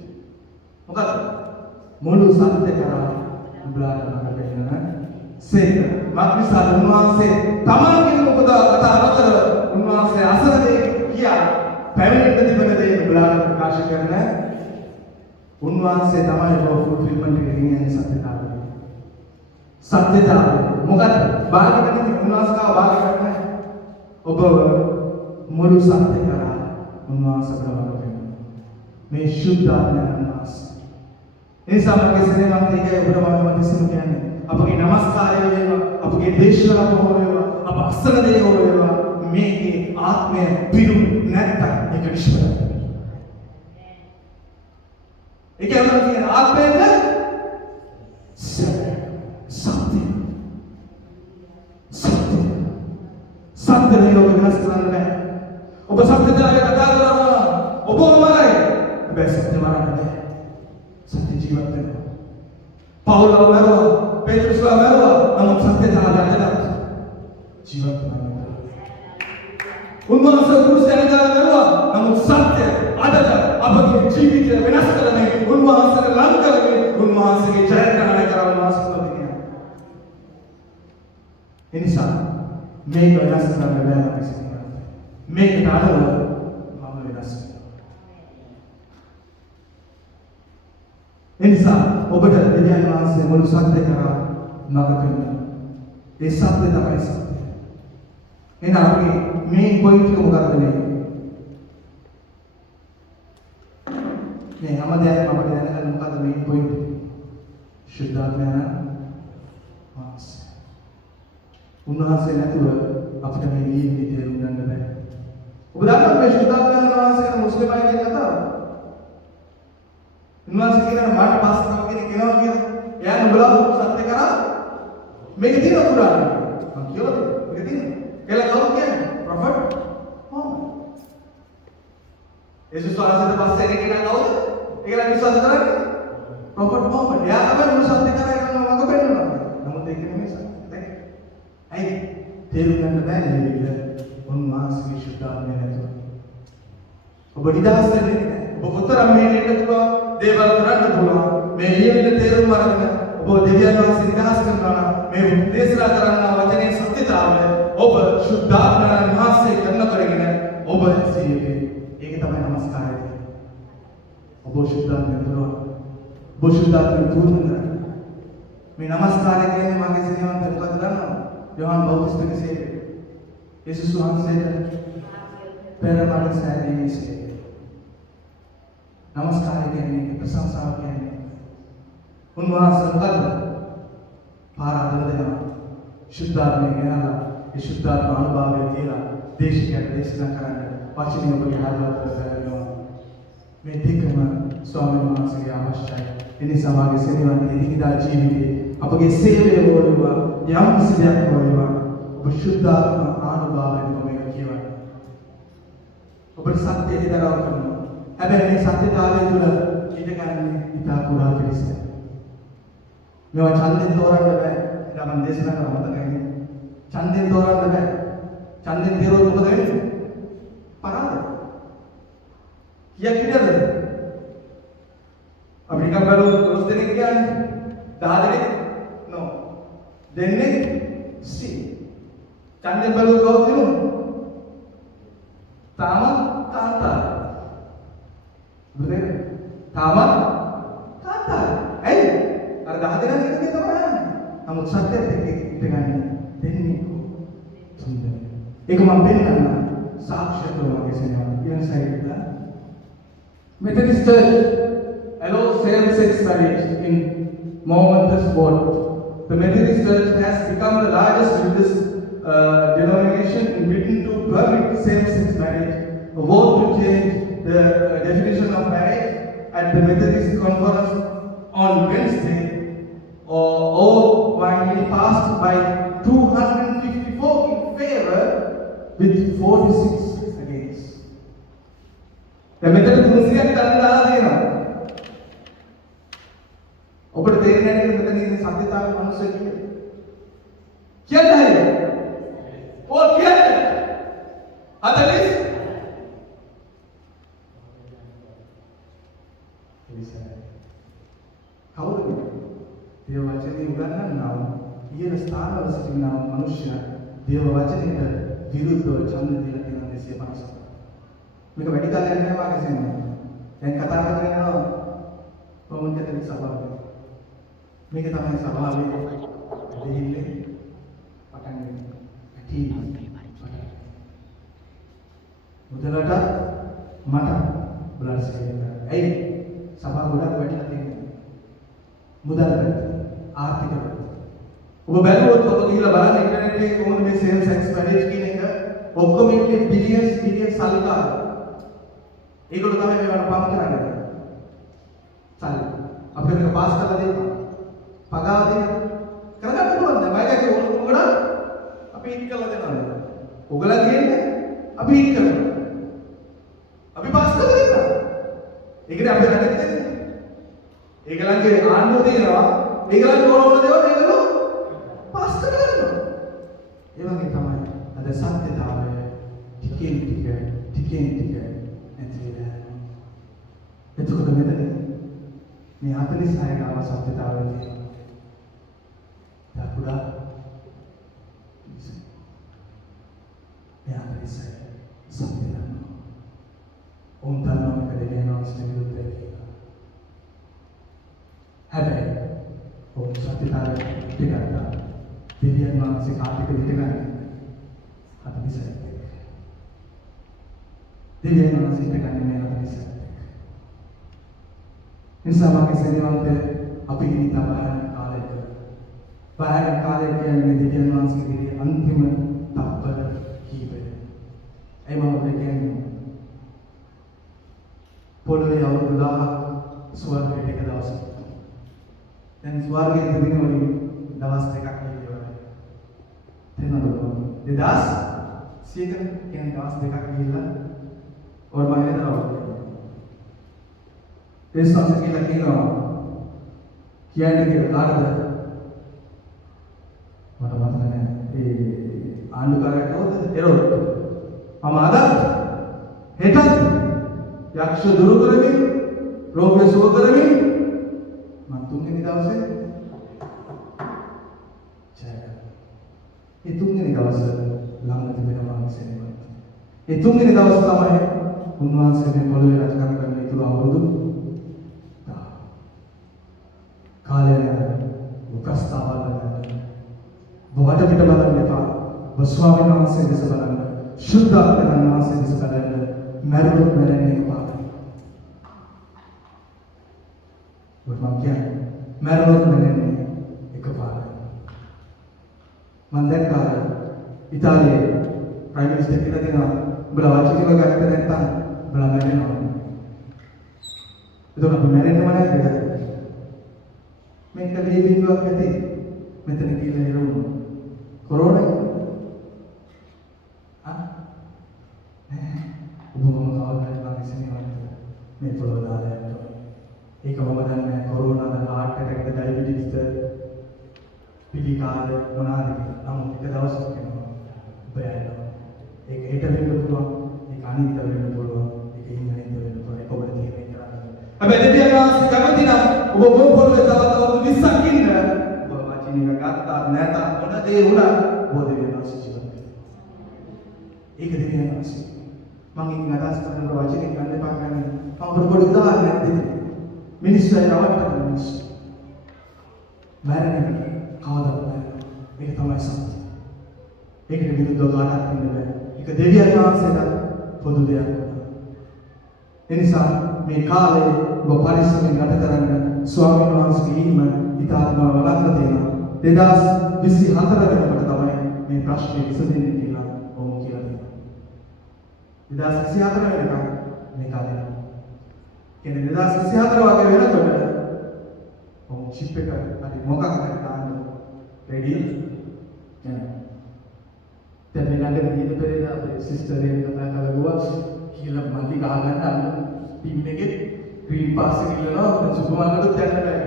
මොකද මුළු සත්‍ය කරා උබලාට වෙන්න සේක. මාත්‍රිසාර උන්වහන්සේ තමන්ගේ මොකද කතා අතර උන්වහන්සේ අසන දේ කියා පැමිණෙන්න තිබෙන දේ උබලාට ප්‍රකාශ කරන උන්වහන්සේ තමයි ෆුල්ෆිල්මන්ට් එක ගෙනියන්නේ සත්‍යතාවය. සත්‍යතාවය මොකද බාහිරකදී උන්වහන්සේව බාහිරකට නැහැ. ඔබ මුළු සත්‍ය කරා උන්වහන්සේ ප්‍රවෘත්ති වෙනවා. මේ ශුද්ධාත්මයන් වහන්සේ. ඒ සමග සෙනෙහවත් එකයි ඔබට මම දිසුම කියන්නේ. අපගේ নমස්කාරය වේවා, අපගේ දේශනාව වේවා, අප අසන දේ වේවා මේකේ ආත්මය පිරු නැත්තම් ඒක නිෂ්පල. ඒ කියන්නේ ආත්මයද සත්‍ය ලෝක වෙනස් කරන්න බෑ. ඔබ සත්‍යතාවය කතා කරනවා. ඔබ ඔමරයි. හැබැයි සත්‍ය මරන්න බෑ. සත්‍ය ජීවත් වෙනවා. පවුලව මරුවා, පේත්‍රුස්ව මරුවා. නමුත් සත්‍යතාවය අදට ජීවත් වෙනවා. උන්වහන්සේ කුරුසයන්ට මරුවා. නමුත් සත්‍ය අදට අපගේ ජීවිතය වෙනස් කරන්නේ උන්වහන්සේට ලං කරන්නේ උන්වහන්සේගේ ජයග්‍රහණය කරන්න වාසනාව. එනිසා මේක වෙනස් කරන්න බෑ අපි සිතනවා. මේකට අනුව මම වෙනස් වෙනවා. එනිසා ඔබට දෙවියන් වහන්සේ මුළු සත්‍ය කරා මඟ පෙන්වනවා. ඒ සත්‍ය තමයි සත්‍ය. එහෙනම් අපි මේ පොයින්ට් එක මොකක්ද වෙන්නේ? මේ හැමදේම අපිට දැනගන්න මොකද්ද මේ පොයින්ට්? ශුද්ධාත්මයන් වහන්සේ. උන්වහන්සේ නැතුව අපිට මේ ජීවිතය තේරුම් ගන්න බෑ. ඔබ දන්නවද මේ ශුද්ධාත්මයන් වහන්සේ කියන මුස්ලිමයි කියන කතාව? උන්වහන්සේ කියන මාට පාස් කම කෙනෙක් එනවා කියලා. එයා නුඹලා සත්‍ය කරා මේක තියෙන කුරානේ. මම කියවද? මේක තියෙන. කියලා කවුද කියන්නේ? ප්‍රොෆෙට් මොහමඩ්. යේසුස් වහන්සේට පස්සේ එන කෙනා කවුද? ඒකලා විශ්වාස කරන්නේ? ප්‍රොෆෙට් මොහමඩ්. එයා තමයි මුළු සත්‍ය කරා කියලා මම පෙන්නනවා. නමුත් ඒක නෙමෙයි සත්‍ය. ඇයි තේරුම් ගන්න බෑ නේද? උන්වහන්සේ ශුද්ධාත්මය නැතුව. ඔබ නිදහස් වෙන්නේ නැහැ. ඔබ කොතරම් මේ දෙන්න පුළුවන් දේවල් කරන්න පුළුවන්. මේ ලියවිල තේරුම් අරගෙන ඔබ දෙවියන් වහන්සේ නිදහස් කරනවා නම් මේ දේශනා කරන වචනේ සත්‍යතාවය ඔබ ශුද්ධාත්මයන් වහන්සේ කරන කරගෙන ඔබ ජීවිතේ ඒක තමයි নমස්කාරය. ඔබ ශුද්ධාත්මය කරනවා. ඔබ ශුද්ධාත්මය තුරුන මේ নমස්කාරය කියන්නේ මගේ සිනවන් මොකද දන්නවද? යෝහන් බෞතිස්තකසේ යේසුස් වහන්සේට පෙරමඩ සෑදීසේ නමස්කාරය කියන්නේ ප්‍රශංසාව කියන්නේ උන්වහන්සේ මොකද පාරාදන දෙනවා ශුද්ධාත්මය ගෙනලා ඒ ශුද්ධාත්ම අනුභවය කියලා දේශිකයන් දේශනා කරන්න වචනේ ඔබගේ හදවතට පැමිණෙනවා මේ දෙකම ස්වාමීන් වහන්සේගේ අවශ්‍යයි. ඒ නිසා මාගේ සෙනෙහවන්ත එදිනෙදා ජීවිතේ අපගේ සේවය වේවා යම් කිසි දෙයක් වේවා ඔබ ශුද්ධාත්ම ආනුභාවයෙන් මේක කියවන්න. ඔබට සත්‍යය දරව කරනවා. හැබැයි මේ සත්‍යතාවය තුළ ඉඳගන්නේ ඉතා කුඩා පිරිස. මේවා ඡන්දෙන් තෝරන්න බෑ. ඒක මම දේශනා කරා මතකයි. ඡන්දෙන් තෝරන්න බෑ. ඡන්දෙන් තේරුවොත් මොකද වෙන්නේ? පරාද. කීයක් හිටියද? අපි නිකන් බලුවොත් 12 දෙනෙක් කියන්නේ 10 දෙනෙක් නෝ දෙන්නේ සි ඡන්දයෙන් බලුව කවුද දිනුනේ? තාමත් කාන්තාර. බුදේ තාමත් කාන්තාර. ඇයි? අර 10 දෙනා ඉන්නේ තමයි යන්නේ. නමුත් සත්‍යයත් එක්ක ඉඳගන්න දෙන්නේ සුන්දර. ඒක මම පෙන්නන්න සාක්ෂියව වගේ සෙනවා. ඊයන් සයිඩ් එක. Methodist Church allows same-sex marriage in Mohammedan's world. The Methodist Church has become the largest religious denomination in Britain to permit same-sex marriage. A vote to change the definition of marriage at the Methodist Conference on Wednesday overwhelmingly passed by 254 in favor with 46 against. The Methodist Muslims දාලා දෙනවා. ඔබට තේරෙන්නේ නැහැ මෙතන ඉන්න සත්‍යතාවයේ මිනිස්සු කියන්නේ. කියන්නේ ඕල් කියන්නේ. අතලිස් කවුද? දේව වචනේ උගන්වන්නා ඊයේ ස්ථානවල සිටිනා මිනිස්සු දේව වචනයට විරුද්ධව ඡන්ද දීලා තියෙන 250. මේක වැඩි කාලයක් නෑ වාගේ සෙන්නවා. දැන් කතා කරගෙන යනවා කොහොමද කියන සභාව. මේක තමයි සභාවේ දෙහිල්ලේ පටන් ගන්නේ. මුදලට මට බ්ලඩ් සෙල්. ඇයි? සභාව ගොඩක් වැටිලා තියෙනවා. මුදල් පැත්ත, ආර්ථික පැත්ත. ඔබ බැලුවොත් ඔබ ගිහිල්ලා බලන්න ඉන්ටර්නෙට් එකේ කොහොමද මේ සේල් සෙක්ස් මැරේජ් කියන එක ඔක්කොම ඉන්නේ බිලියන්ස් සල්ලි කාලා. ඒගොල්ලෝ තමයි මේවට පම් කරන්නේ. සල්ලි. අපිට මේක පාස් කරලා දෙන්න. පගාව දෙන්න. කරගන්න පුළුවන්. දැන් මයිකගේ ඕගොල්ලෝ අපි හිට කරලා දෙනවා. ඔයගොල්ලෝ කියන්නේ අපි හිට කරනවා. අපි පාස් කරලා දෙන්න. ඒකනේ අපි රටේ දෙන්නේ. ඒගොල්ලන්ගේ ආණ්ඩුව දෙනවා. ඒගොල්ලන්ගේ ඕන දේවල් ඒගොල්ලෝ පාස් කරගන්නවා. ඒ වගේ තමයි අද සත්‍යතාවය ටිකෙන් ටික නැති වෙලා යනවා. එතකොට මෙතන මේ 46 ගාව සත්‍යතාවය තියෙනවා. දකුණා මේ 46 සත්‍යතාවය. උන් දන්නවා මේක දෙවියන් වහන්සේ විරුද්ධයි කියලා. හැබැයි ඔව් සත්‍යතාවය පිටකටා දෙවියන් වහන්සේ කාටික විදිහට 46. දෙවියන් වහන්සේ පිටකන්නේ මේ 46. ඉන්සාවගේ සේවන්ත අපි ඉන්න බාහිර කාලයක කියන්නේ දෙවියන් වහන්සේගේ අන්තිම තත්පර කීපය. ඒ මම කියන්නේ පොළවේ අවුරුදු 1000ක් ස්වර්ගයට එක දවසක්. දැන් ස්වර්ගයේ තිබෙන වලින් දවස් දෙකක් ඉඳලා තේනවද? 2100 කියන දවස් දෙකක් ගිහිල්ලා ඔය මගේ දරවල. ඒ සංසය කියලා කියනවා. කියන්නේ කාටද? මට මතක නැහැ. ඒ ආණ්ඩුකාරයා කවුද? එරොඩ්. මම අද හෙටත් යක්ෂ දුරු කරමින් රෝග සුව කරමින් මම තුන්වෙනි දවසේ ඒ තුන්වෙනි දවස ළඟ තිබෙනවා මිසෙන්නේ. ඒ තුන්වෙනි දවස තමයි උන්වහන්සේ මේ පොළවේ රජකම් කරන ඉතුරු අවුරුදු 10. කාලය උපස්ථාවල බවට පිට බලන්න එපා. ස්වාමීන් වහන්සේ දෙස බලන්න. ශුද්ධාත්මයන් වහන්සේ දෙස බලන්න. මරුණු මරන්නේ එපා. මම කියන්නේ මරුණු මරන්නේ එකපාරයි. මම දැක්කා ඉතාලියේ ප්‍රයිම් මිනිස්ටර් කියලා දෙනවා. උඹලා වාචිකව ගත්ත නැත්නම් උඹලා මැරෙනවා. එතකොට අපි මැරෙන්නම නැද්ද? මේක ලී බිඳුවක් ඇති. මෙතන කියලා ඉරුණු. කොරෝනා ඔබ මම කවදාවත් වාසිනේ මේ පොළොව දාලා යනවා. ඒක මම දන්නේ කොරෝනාද heart attack ද diabetes ද පිළිකාද මොනවාද කියලා. නමුත් එක දවසක් වෙනවා. බයනවා. ඒක හෙට වෙන්න පුළුවන්. ඒක අනිත් වෙන්න පුළුවන්. ඒක ඉන්නේ වෙන්න පුළුවන්. ඒක ඔබට තියෙන එක කරන්නේ. හැබැයි දෙවියන් වහන්සේ කැමති නම් ඔබ මොන පොළොවේ තවත් අවුරුදු 20ක් ඉන්න ඔබ වචිනේක ගත්තා නැත මොන දේ වුණා ඔබ දෙවියන් වහන්සේ ජීවත් වෙනවා. ඒක දෙවියන් වහන්සේ. මම ඉතින් අදහස් කරන වචනේ ගන්න එපා කරන්නේ. මම ඔබට පොඩි උදාහරණයක් දෙන්නම්. මිනිස්සු රවට්ටන මිනිස්සු. මරණ කවදාවත් නැහැ. මේක තමයි සත්‍ය. ඒකට විරුද්ධව කාටවත් ඉන්න බෑ. ඒක දෙවියන් වහන්සේට පොදු දෙයක්. ඒ නිසා මේ කාලේ ඔබ පරිස්සමෙන් ගත කරන්න ස්වාමීන් වහන්සේගේ ඉල්ම ඉතාම වළක්වලා තියෙනවා. 2024 වෙනකොට තමයි මේ ප්‍රශ්නේ විසඳෙන්නේ කියලා ඔවුන් කියලා තියෙනවා. 2024 වෙනකම් මේ කාලේ. කියන්නේ 2024 වගේ වෙනකොට ඔවුන් චිප් එක හරි මොකක් හරි දාන්න රෙඩි යනවා. දැන් මේ ළඟදී ගිහින් පෙරේද අපේ සිස්ටර් එක කතා කරලා කියලා මල්ලි ගහගන්න අන්න ටීම් එකේ ක්‍රීම් පාස් එක ඉල්ලනවා දැන් සුපර් මාකට් යන්න බෑ.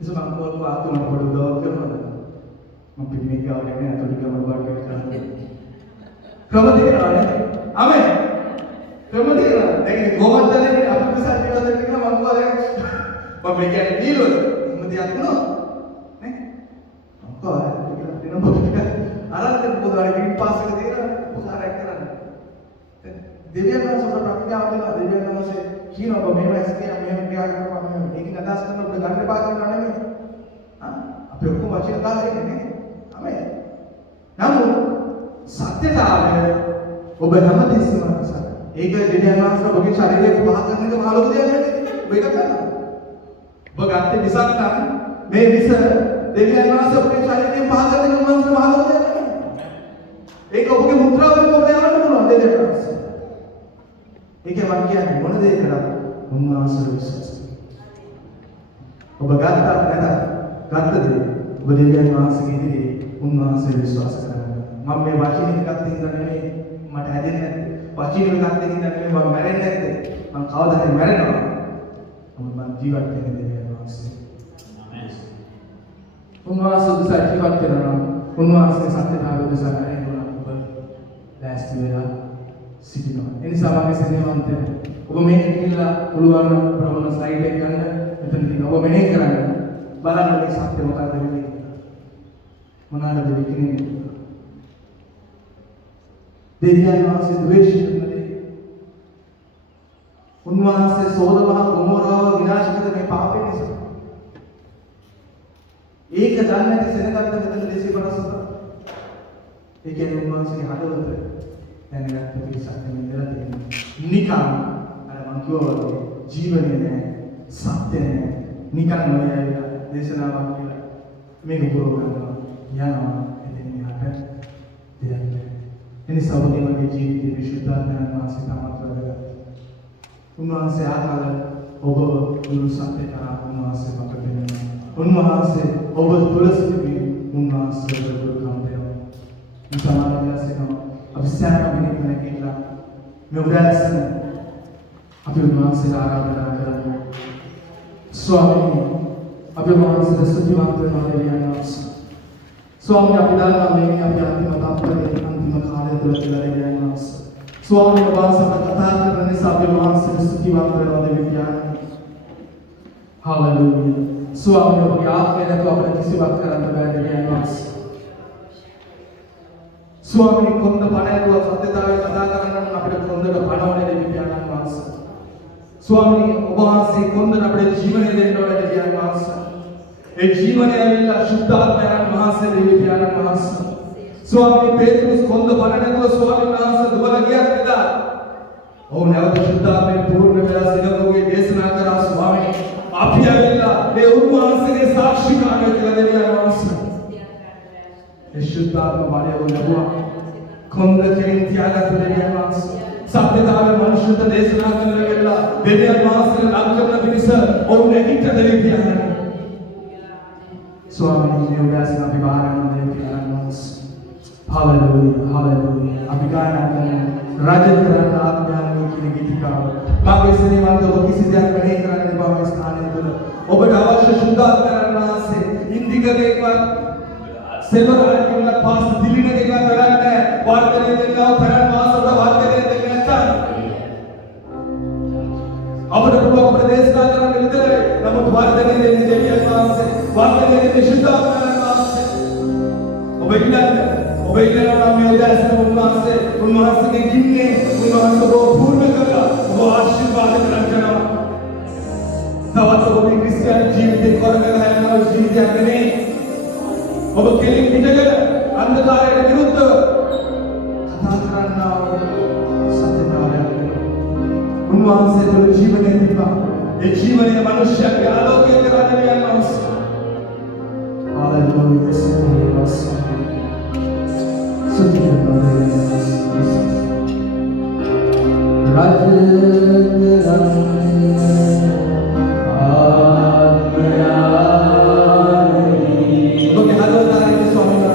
ඉතින් මම කෝල් ආතුමට පොඩි උදව්වක් කරනවා. මම පිටින් ගාවට යන්නේ අතට ගම වඩ කරලා. ක්‍රම දෙකනේ. ආමෙන්. ක්‍රම දෙකනේ. දැන් කොහොමද දැනෙන්නේ අපි විසල් ජීවත් වෙන්න කියලා මම කිව්වා දැන් මම මේ කියන්නේ දීලොද? එහෙම දෙයක් වුණා. නේ? මම කිව්වා දෙන්න බොටික අරන් පොදාරේ ක්‍රීම් පාස් එක දෙනවා උසාරයක් කරන්න. දෙවියන් වහන්සේ ප්‍රඥාව දෙනවා දෙවියන් වහන්සේ කියනවා ඔබ මේවා ඇස්තියා මෙහෙම ක්‍රියා කරනවා මෙහෙම මේක අදහස් කරන ඔබ ගන්න එපා කියනවා නෙමෙයි. අපි ඔක්කොම වචන දාගෙන නේ. ආමෙන්. නමුත් සත්‍යතාවය ඔබ හැමතිස්සෙම අසන්න. ඒක දෙවියන් වහන්සේ ඔබගේ ශරීරය පහ කරන එක මහලොකු දෙයක් නෙමෙයි. ඔබ ඒක කරනවා. ඔබ ගත්තේ විසක් නම් මේ විස දෙවියන් වහන්සේ ඔබගේ ශරීරයෙන් පහ කරන එක මහලොකු දෙයක් නෙමෙයි. ඒක ඔබගේ මුත්‍රාවලින් ඔබට යවන්න පුළුවන් දෙවියන් වහන්සේ. ඒකේ මම කියන්නේ මොන දෙයකටද? උන්වහන්සේ විශ්වාස කරනවා. ඔබ ගත්තත් නැතත් ගත්ත දේ ඔබ දෙවියන් වහන්සේගේ ඉදිරියේ උන්වහන්සේ විශ්වාස කරනවා. මම මේ වචනේ ටිකක් තින්දා නෙමෙයි මට හැදෙන්නේ නැත්තේ. වචනේ ටිකක් තින්දා නෙමෙයි මම මැරෙන්නේ නැත්තේ. මම කවදා හරි මැරෙනවා. මොකද මම ජීවත් වෙන්නේ දෙවියන් වහන්සේ. ආමේන්. උන්වහන්සේ දුසා ජීවත් කරනවා. උන්වහන්සේ සත්‍යතාවය දුසා කරනවා. ඔබ ලෑස්ති වෙලා සිටිනවා. ඒ නිසා මගේ සෙනෙහවන්තය ඔබ මේක කියලා පුළුවන් ප්‍රවණ ස්ලයිඩ් එක ගන්න මෙතන තියෙන ඔබ මෙහෙ කරන්න බලන්න මේ සත්‍ය මොකක්ද වෙන්නේ මොනවාද වෙන්නේ දෙවියන් වහන්සේ ද්වේෂ කරනදී උන්වහන්සේ සෝදම ගොමෝරාව විනාශ කළ මේ පාපය නිසා ඒක දන්නේ නැති සෙනගත් මෙතන 250 ඒ කියන්නේ උන්වහන්සේගේ හදවත දැනගත්ත පිරිසක් නෙමෙයිලා තියෙනවා. නිකන් අර මං කිව්වා වගේ ජීවනේ නැහැ, සත්‍ය නැහැ. නිකන් නොයයිලා දේශනාවක් කියලා මේක පුරව කරනවා. යනවා එතන යහට දෙයක් නැහැ. එනිසා ඔබගේ මගේ ජීවිතයේ විශුද්ධාත්මයන් වහන්සේ තමත් කරගත්තා. උන්වහන්සේ ආකාර ඔබ දුරු සත්‍ය කරා උන්වහන්සේ මට දෙන්නවා. උන්වහන්සේ ඔබ තුල සිටි උන්වහන්සේ දුරු කම් දෙනවා. මේ සමාජයසේම අපි සෑම කෙනෙක්ම කියලා මේ උදෑසන අපි උන්වහන්සේට ආරාධනා කරමු. ස්වාමීනි අපි උන්වහන්සේට ස්තුතිවන්ත වෙනවා දෙවියන් වහන්සේ. ස්වාමීනි අපි දන්නවා මේ අපි අන්තිම තත්ත්වයේ අන්තිම කාලය තුළ කියලා දෙවියන් වහන්සේ. ස්වාමීනි ඔබ වහන්සේට කතා කරන නිසා අපි උන්වහන්සේට ස්තුතිවන්ත වෙනවා දෙවියන්. හාලෙලූයා. ස්වාමීනි ඔබගේ ආත්මය නැතුව අපිට කිසිවක් කරන්න බෑ දෙවියන් වහන්සේ. ස්වාමීනි කොන්ද පණයතුව සත්‍යතාවය කතා කරන්න නම් අපිට කොන්දට පණවන්නේ දෙවියන් වහන්සේ. ස්වාමීනි ඔබ වහන්සේ කොන්දට අපිට ජීවනය දෙන්න ඕනේ දෙවියන් වහන්සේ. ඒ ජීවනය ඇවිල්ලා ශුද්ධාත්මයන් වහන්සේ දෙවියන් වහන්සේ. ස්වාමීනි පේතෘස් කොන්ද පණයතුව ස්වාමීන් වහන්සේ දුවල ගියත් නේද? ඔව් නැවත ශුද්ධාත්මයෙන් පූර්ණ වෙලා සිනගෝගේ දේශනා කරා ස්වාමීනි. අපි ඇවිල්ලා මේ උන්වහන්සේගේ සාක්ෂිකාරය කියලා දෙවියන් වහන්සේ. शुद्धात्मा वाले वो लबुआ කොන්ද කෙලින් තියාගත්ත දෙවියන් වහන්සේ සත්‍යතාවය මනුෂ්‍යත දේශනා කරන වෙලාව දෙවියන් වහන්සේ නම් කරන පිරිස ඔවුන් නැගිට දෙවියන් ස්වාමීනි මේ උදෑසන අපි බාරන දෙවියන් වහන්සේ හාලෙලූයා හාලෙලූයා අපි ගායනා කරන රාජ කරන ආඥාවෙන් කියන ගීතිකාව මාගේ සෙනෙහවන්ත ඔබ කිසි දෙයක් වෙන්නේ කරන්න එපා මේ ස්ථානය තුළ ඔබට අවශ්‍ය ශුද්ධාත්මයන් වහන්සේ ඉන්දිකකේකවත් सेवरायकुल पास दिल्ली ने देखा तरन है वार्तने देखा तरन मासों का वार्तने देखा अपने पूर्व प्रदेश का तरन मिलते रहे नमक वार्तने देखने देवियन मास से वार्तने देखने शुद्ध आत्मा मास से ओबेइला ඉන්නවා මේ උදෑසන උන්වහන්සේගේ ගින්නේ උන්වහන්සේ පූර්ණ කරලා ඔබ ආශිර්වාද කරනවා. තවත් ඔබේ ක්‍රිස්තියානි ජීවිතේ කරගෙන යනවා ජීවිතයක් නෙමෙයි. ඔබ කෙලින් පිටකල අන්ධකාරයට විරුද්ධව කතා කරන්නා වූ සත්‍යතාවයක්. උන්වහන්සේ තුළ ජීවනය තිබා. ඒ ජීවනය මනුෂ්‍යයාගේ ආලෝකය කරගෙන යනවා. Hallelujah. Porque adorar ele só me dá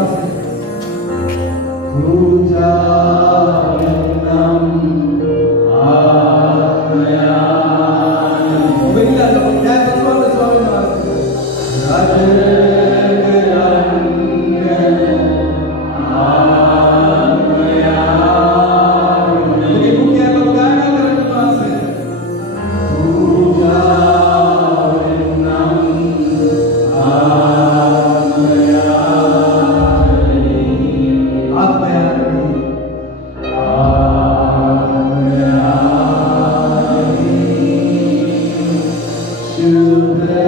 To the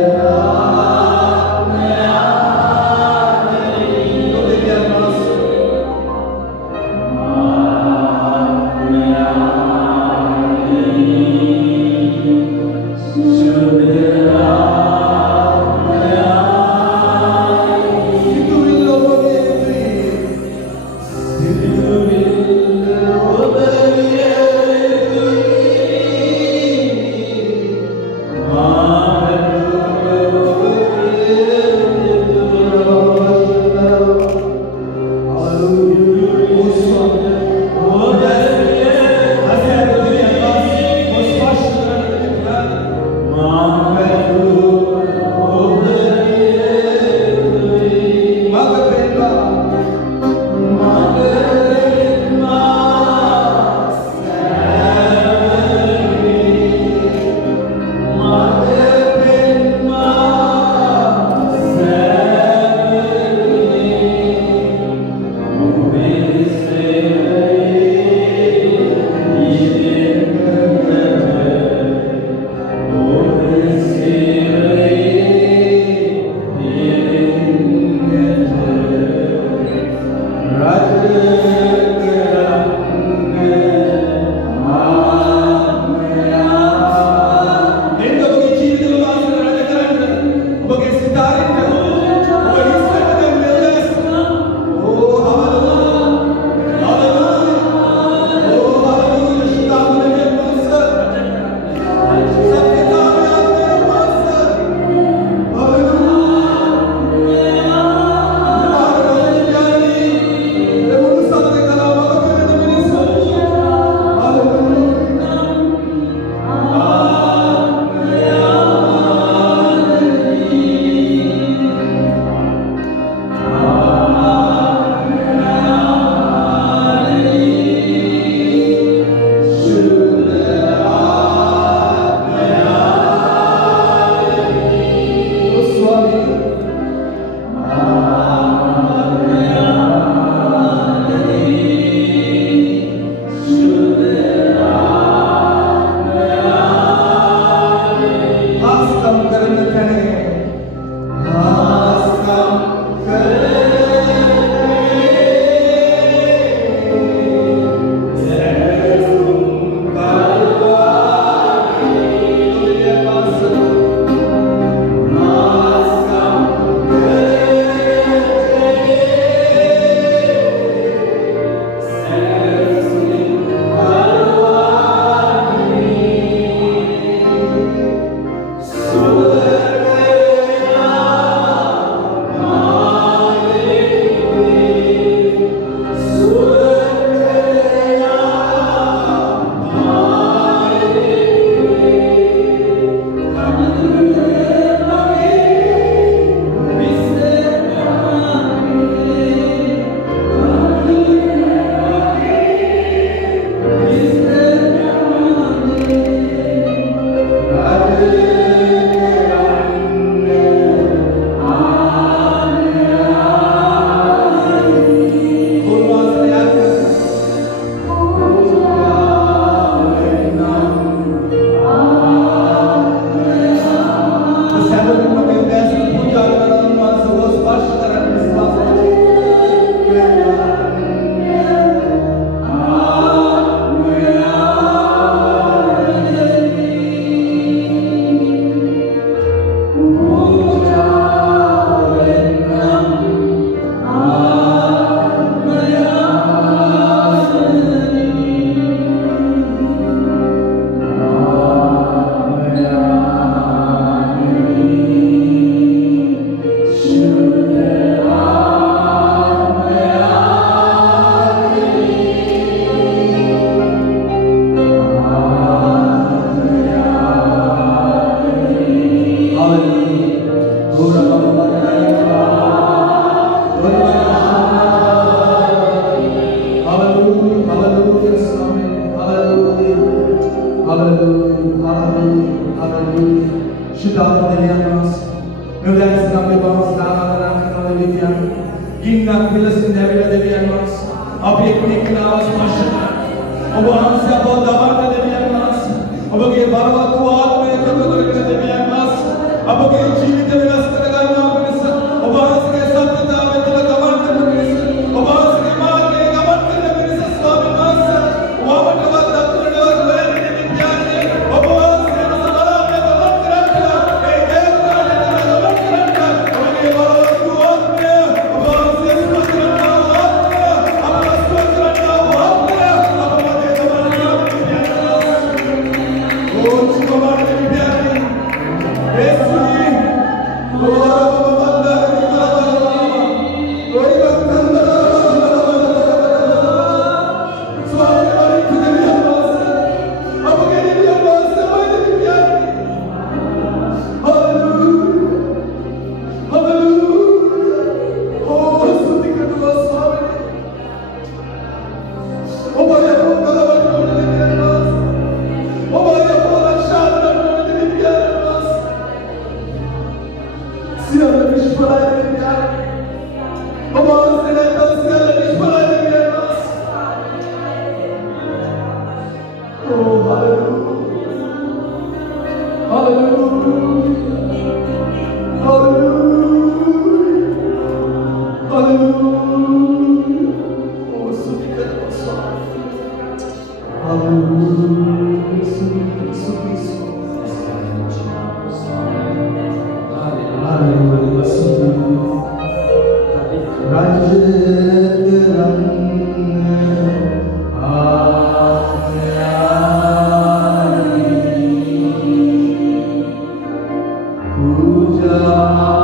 Puja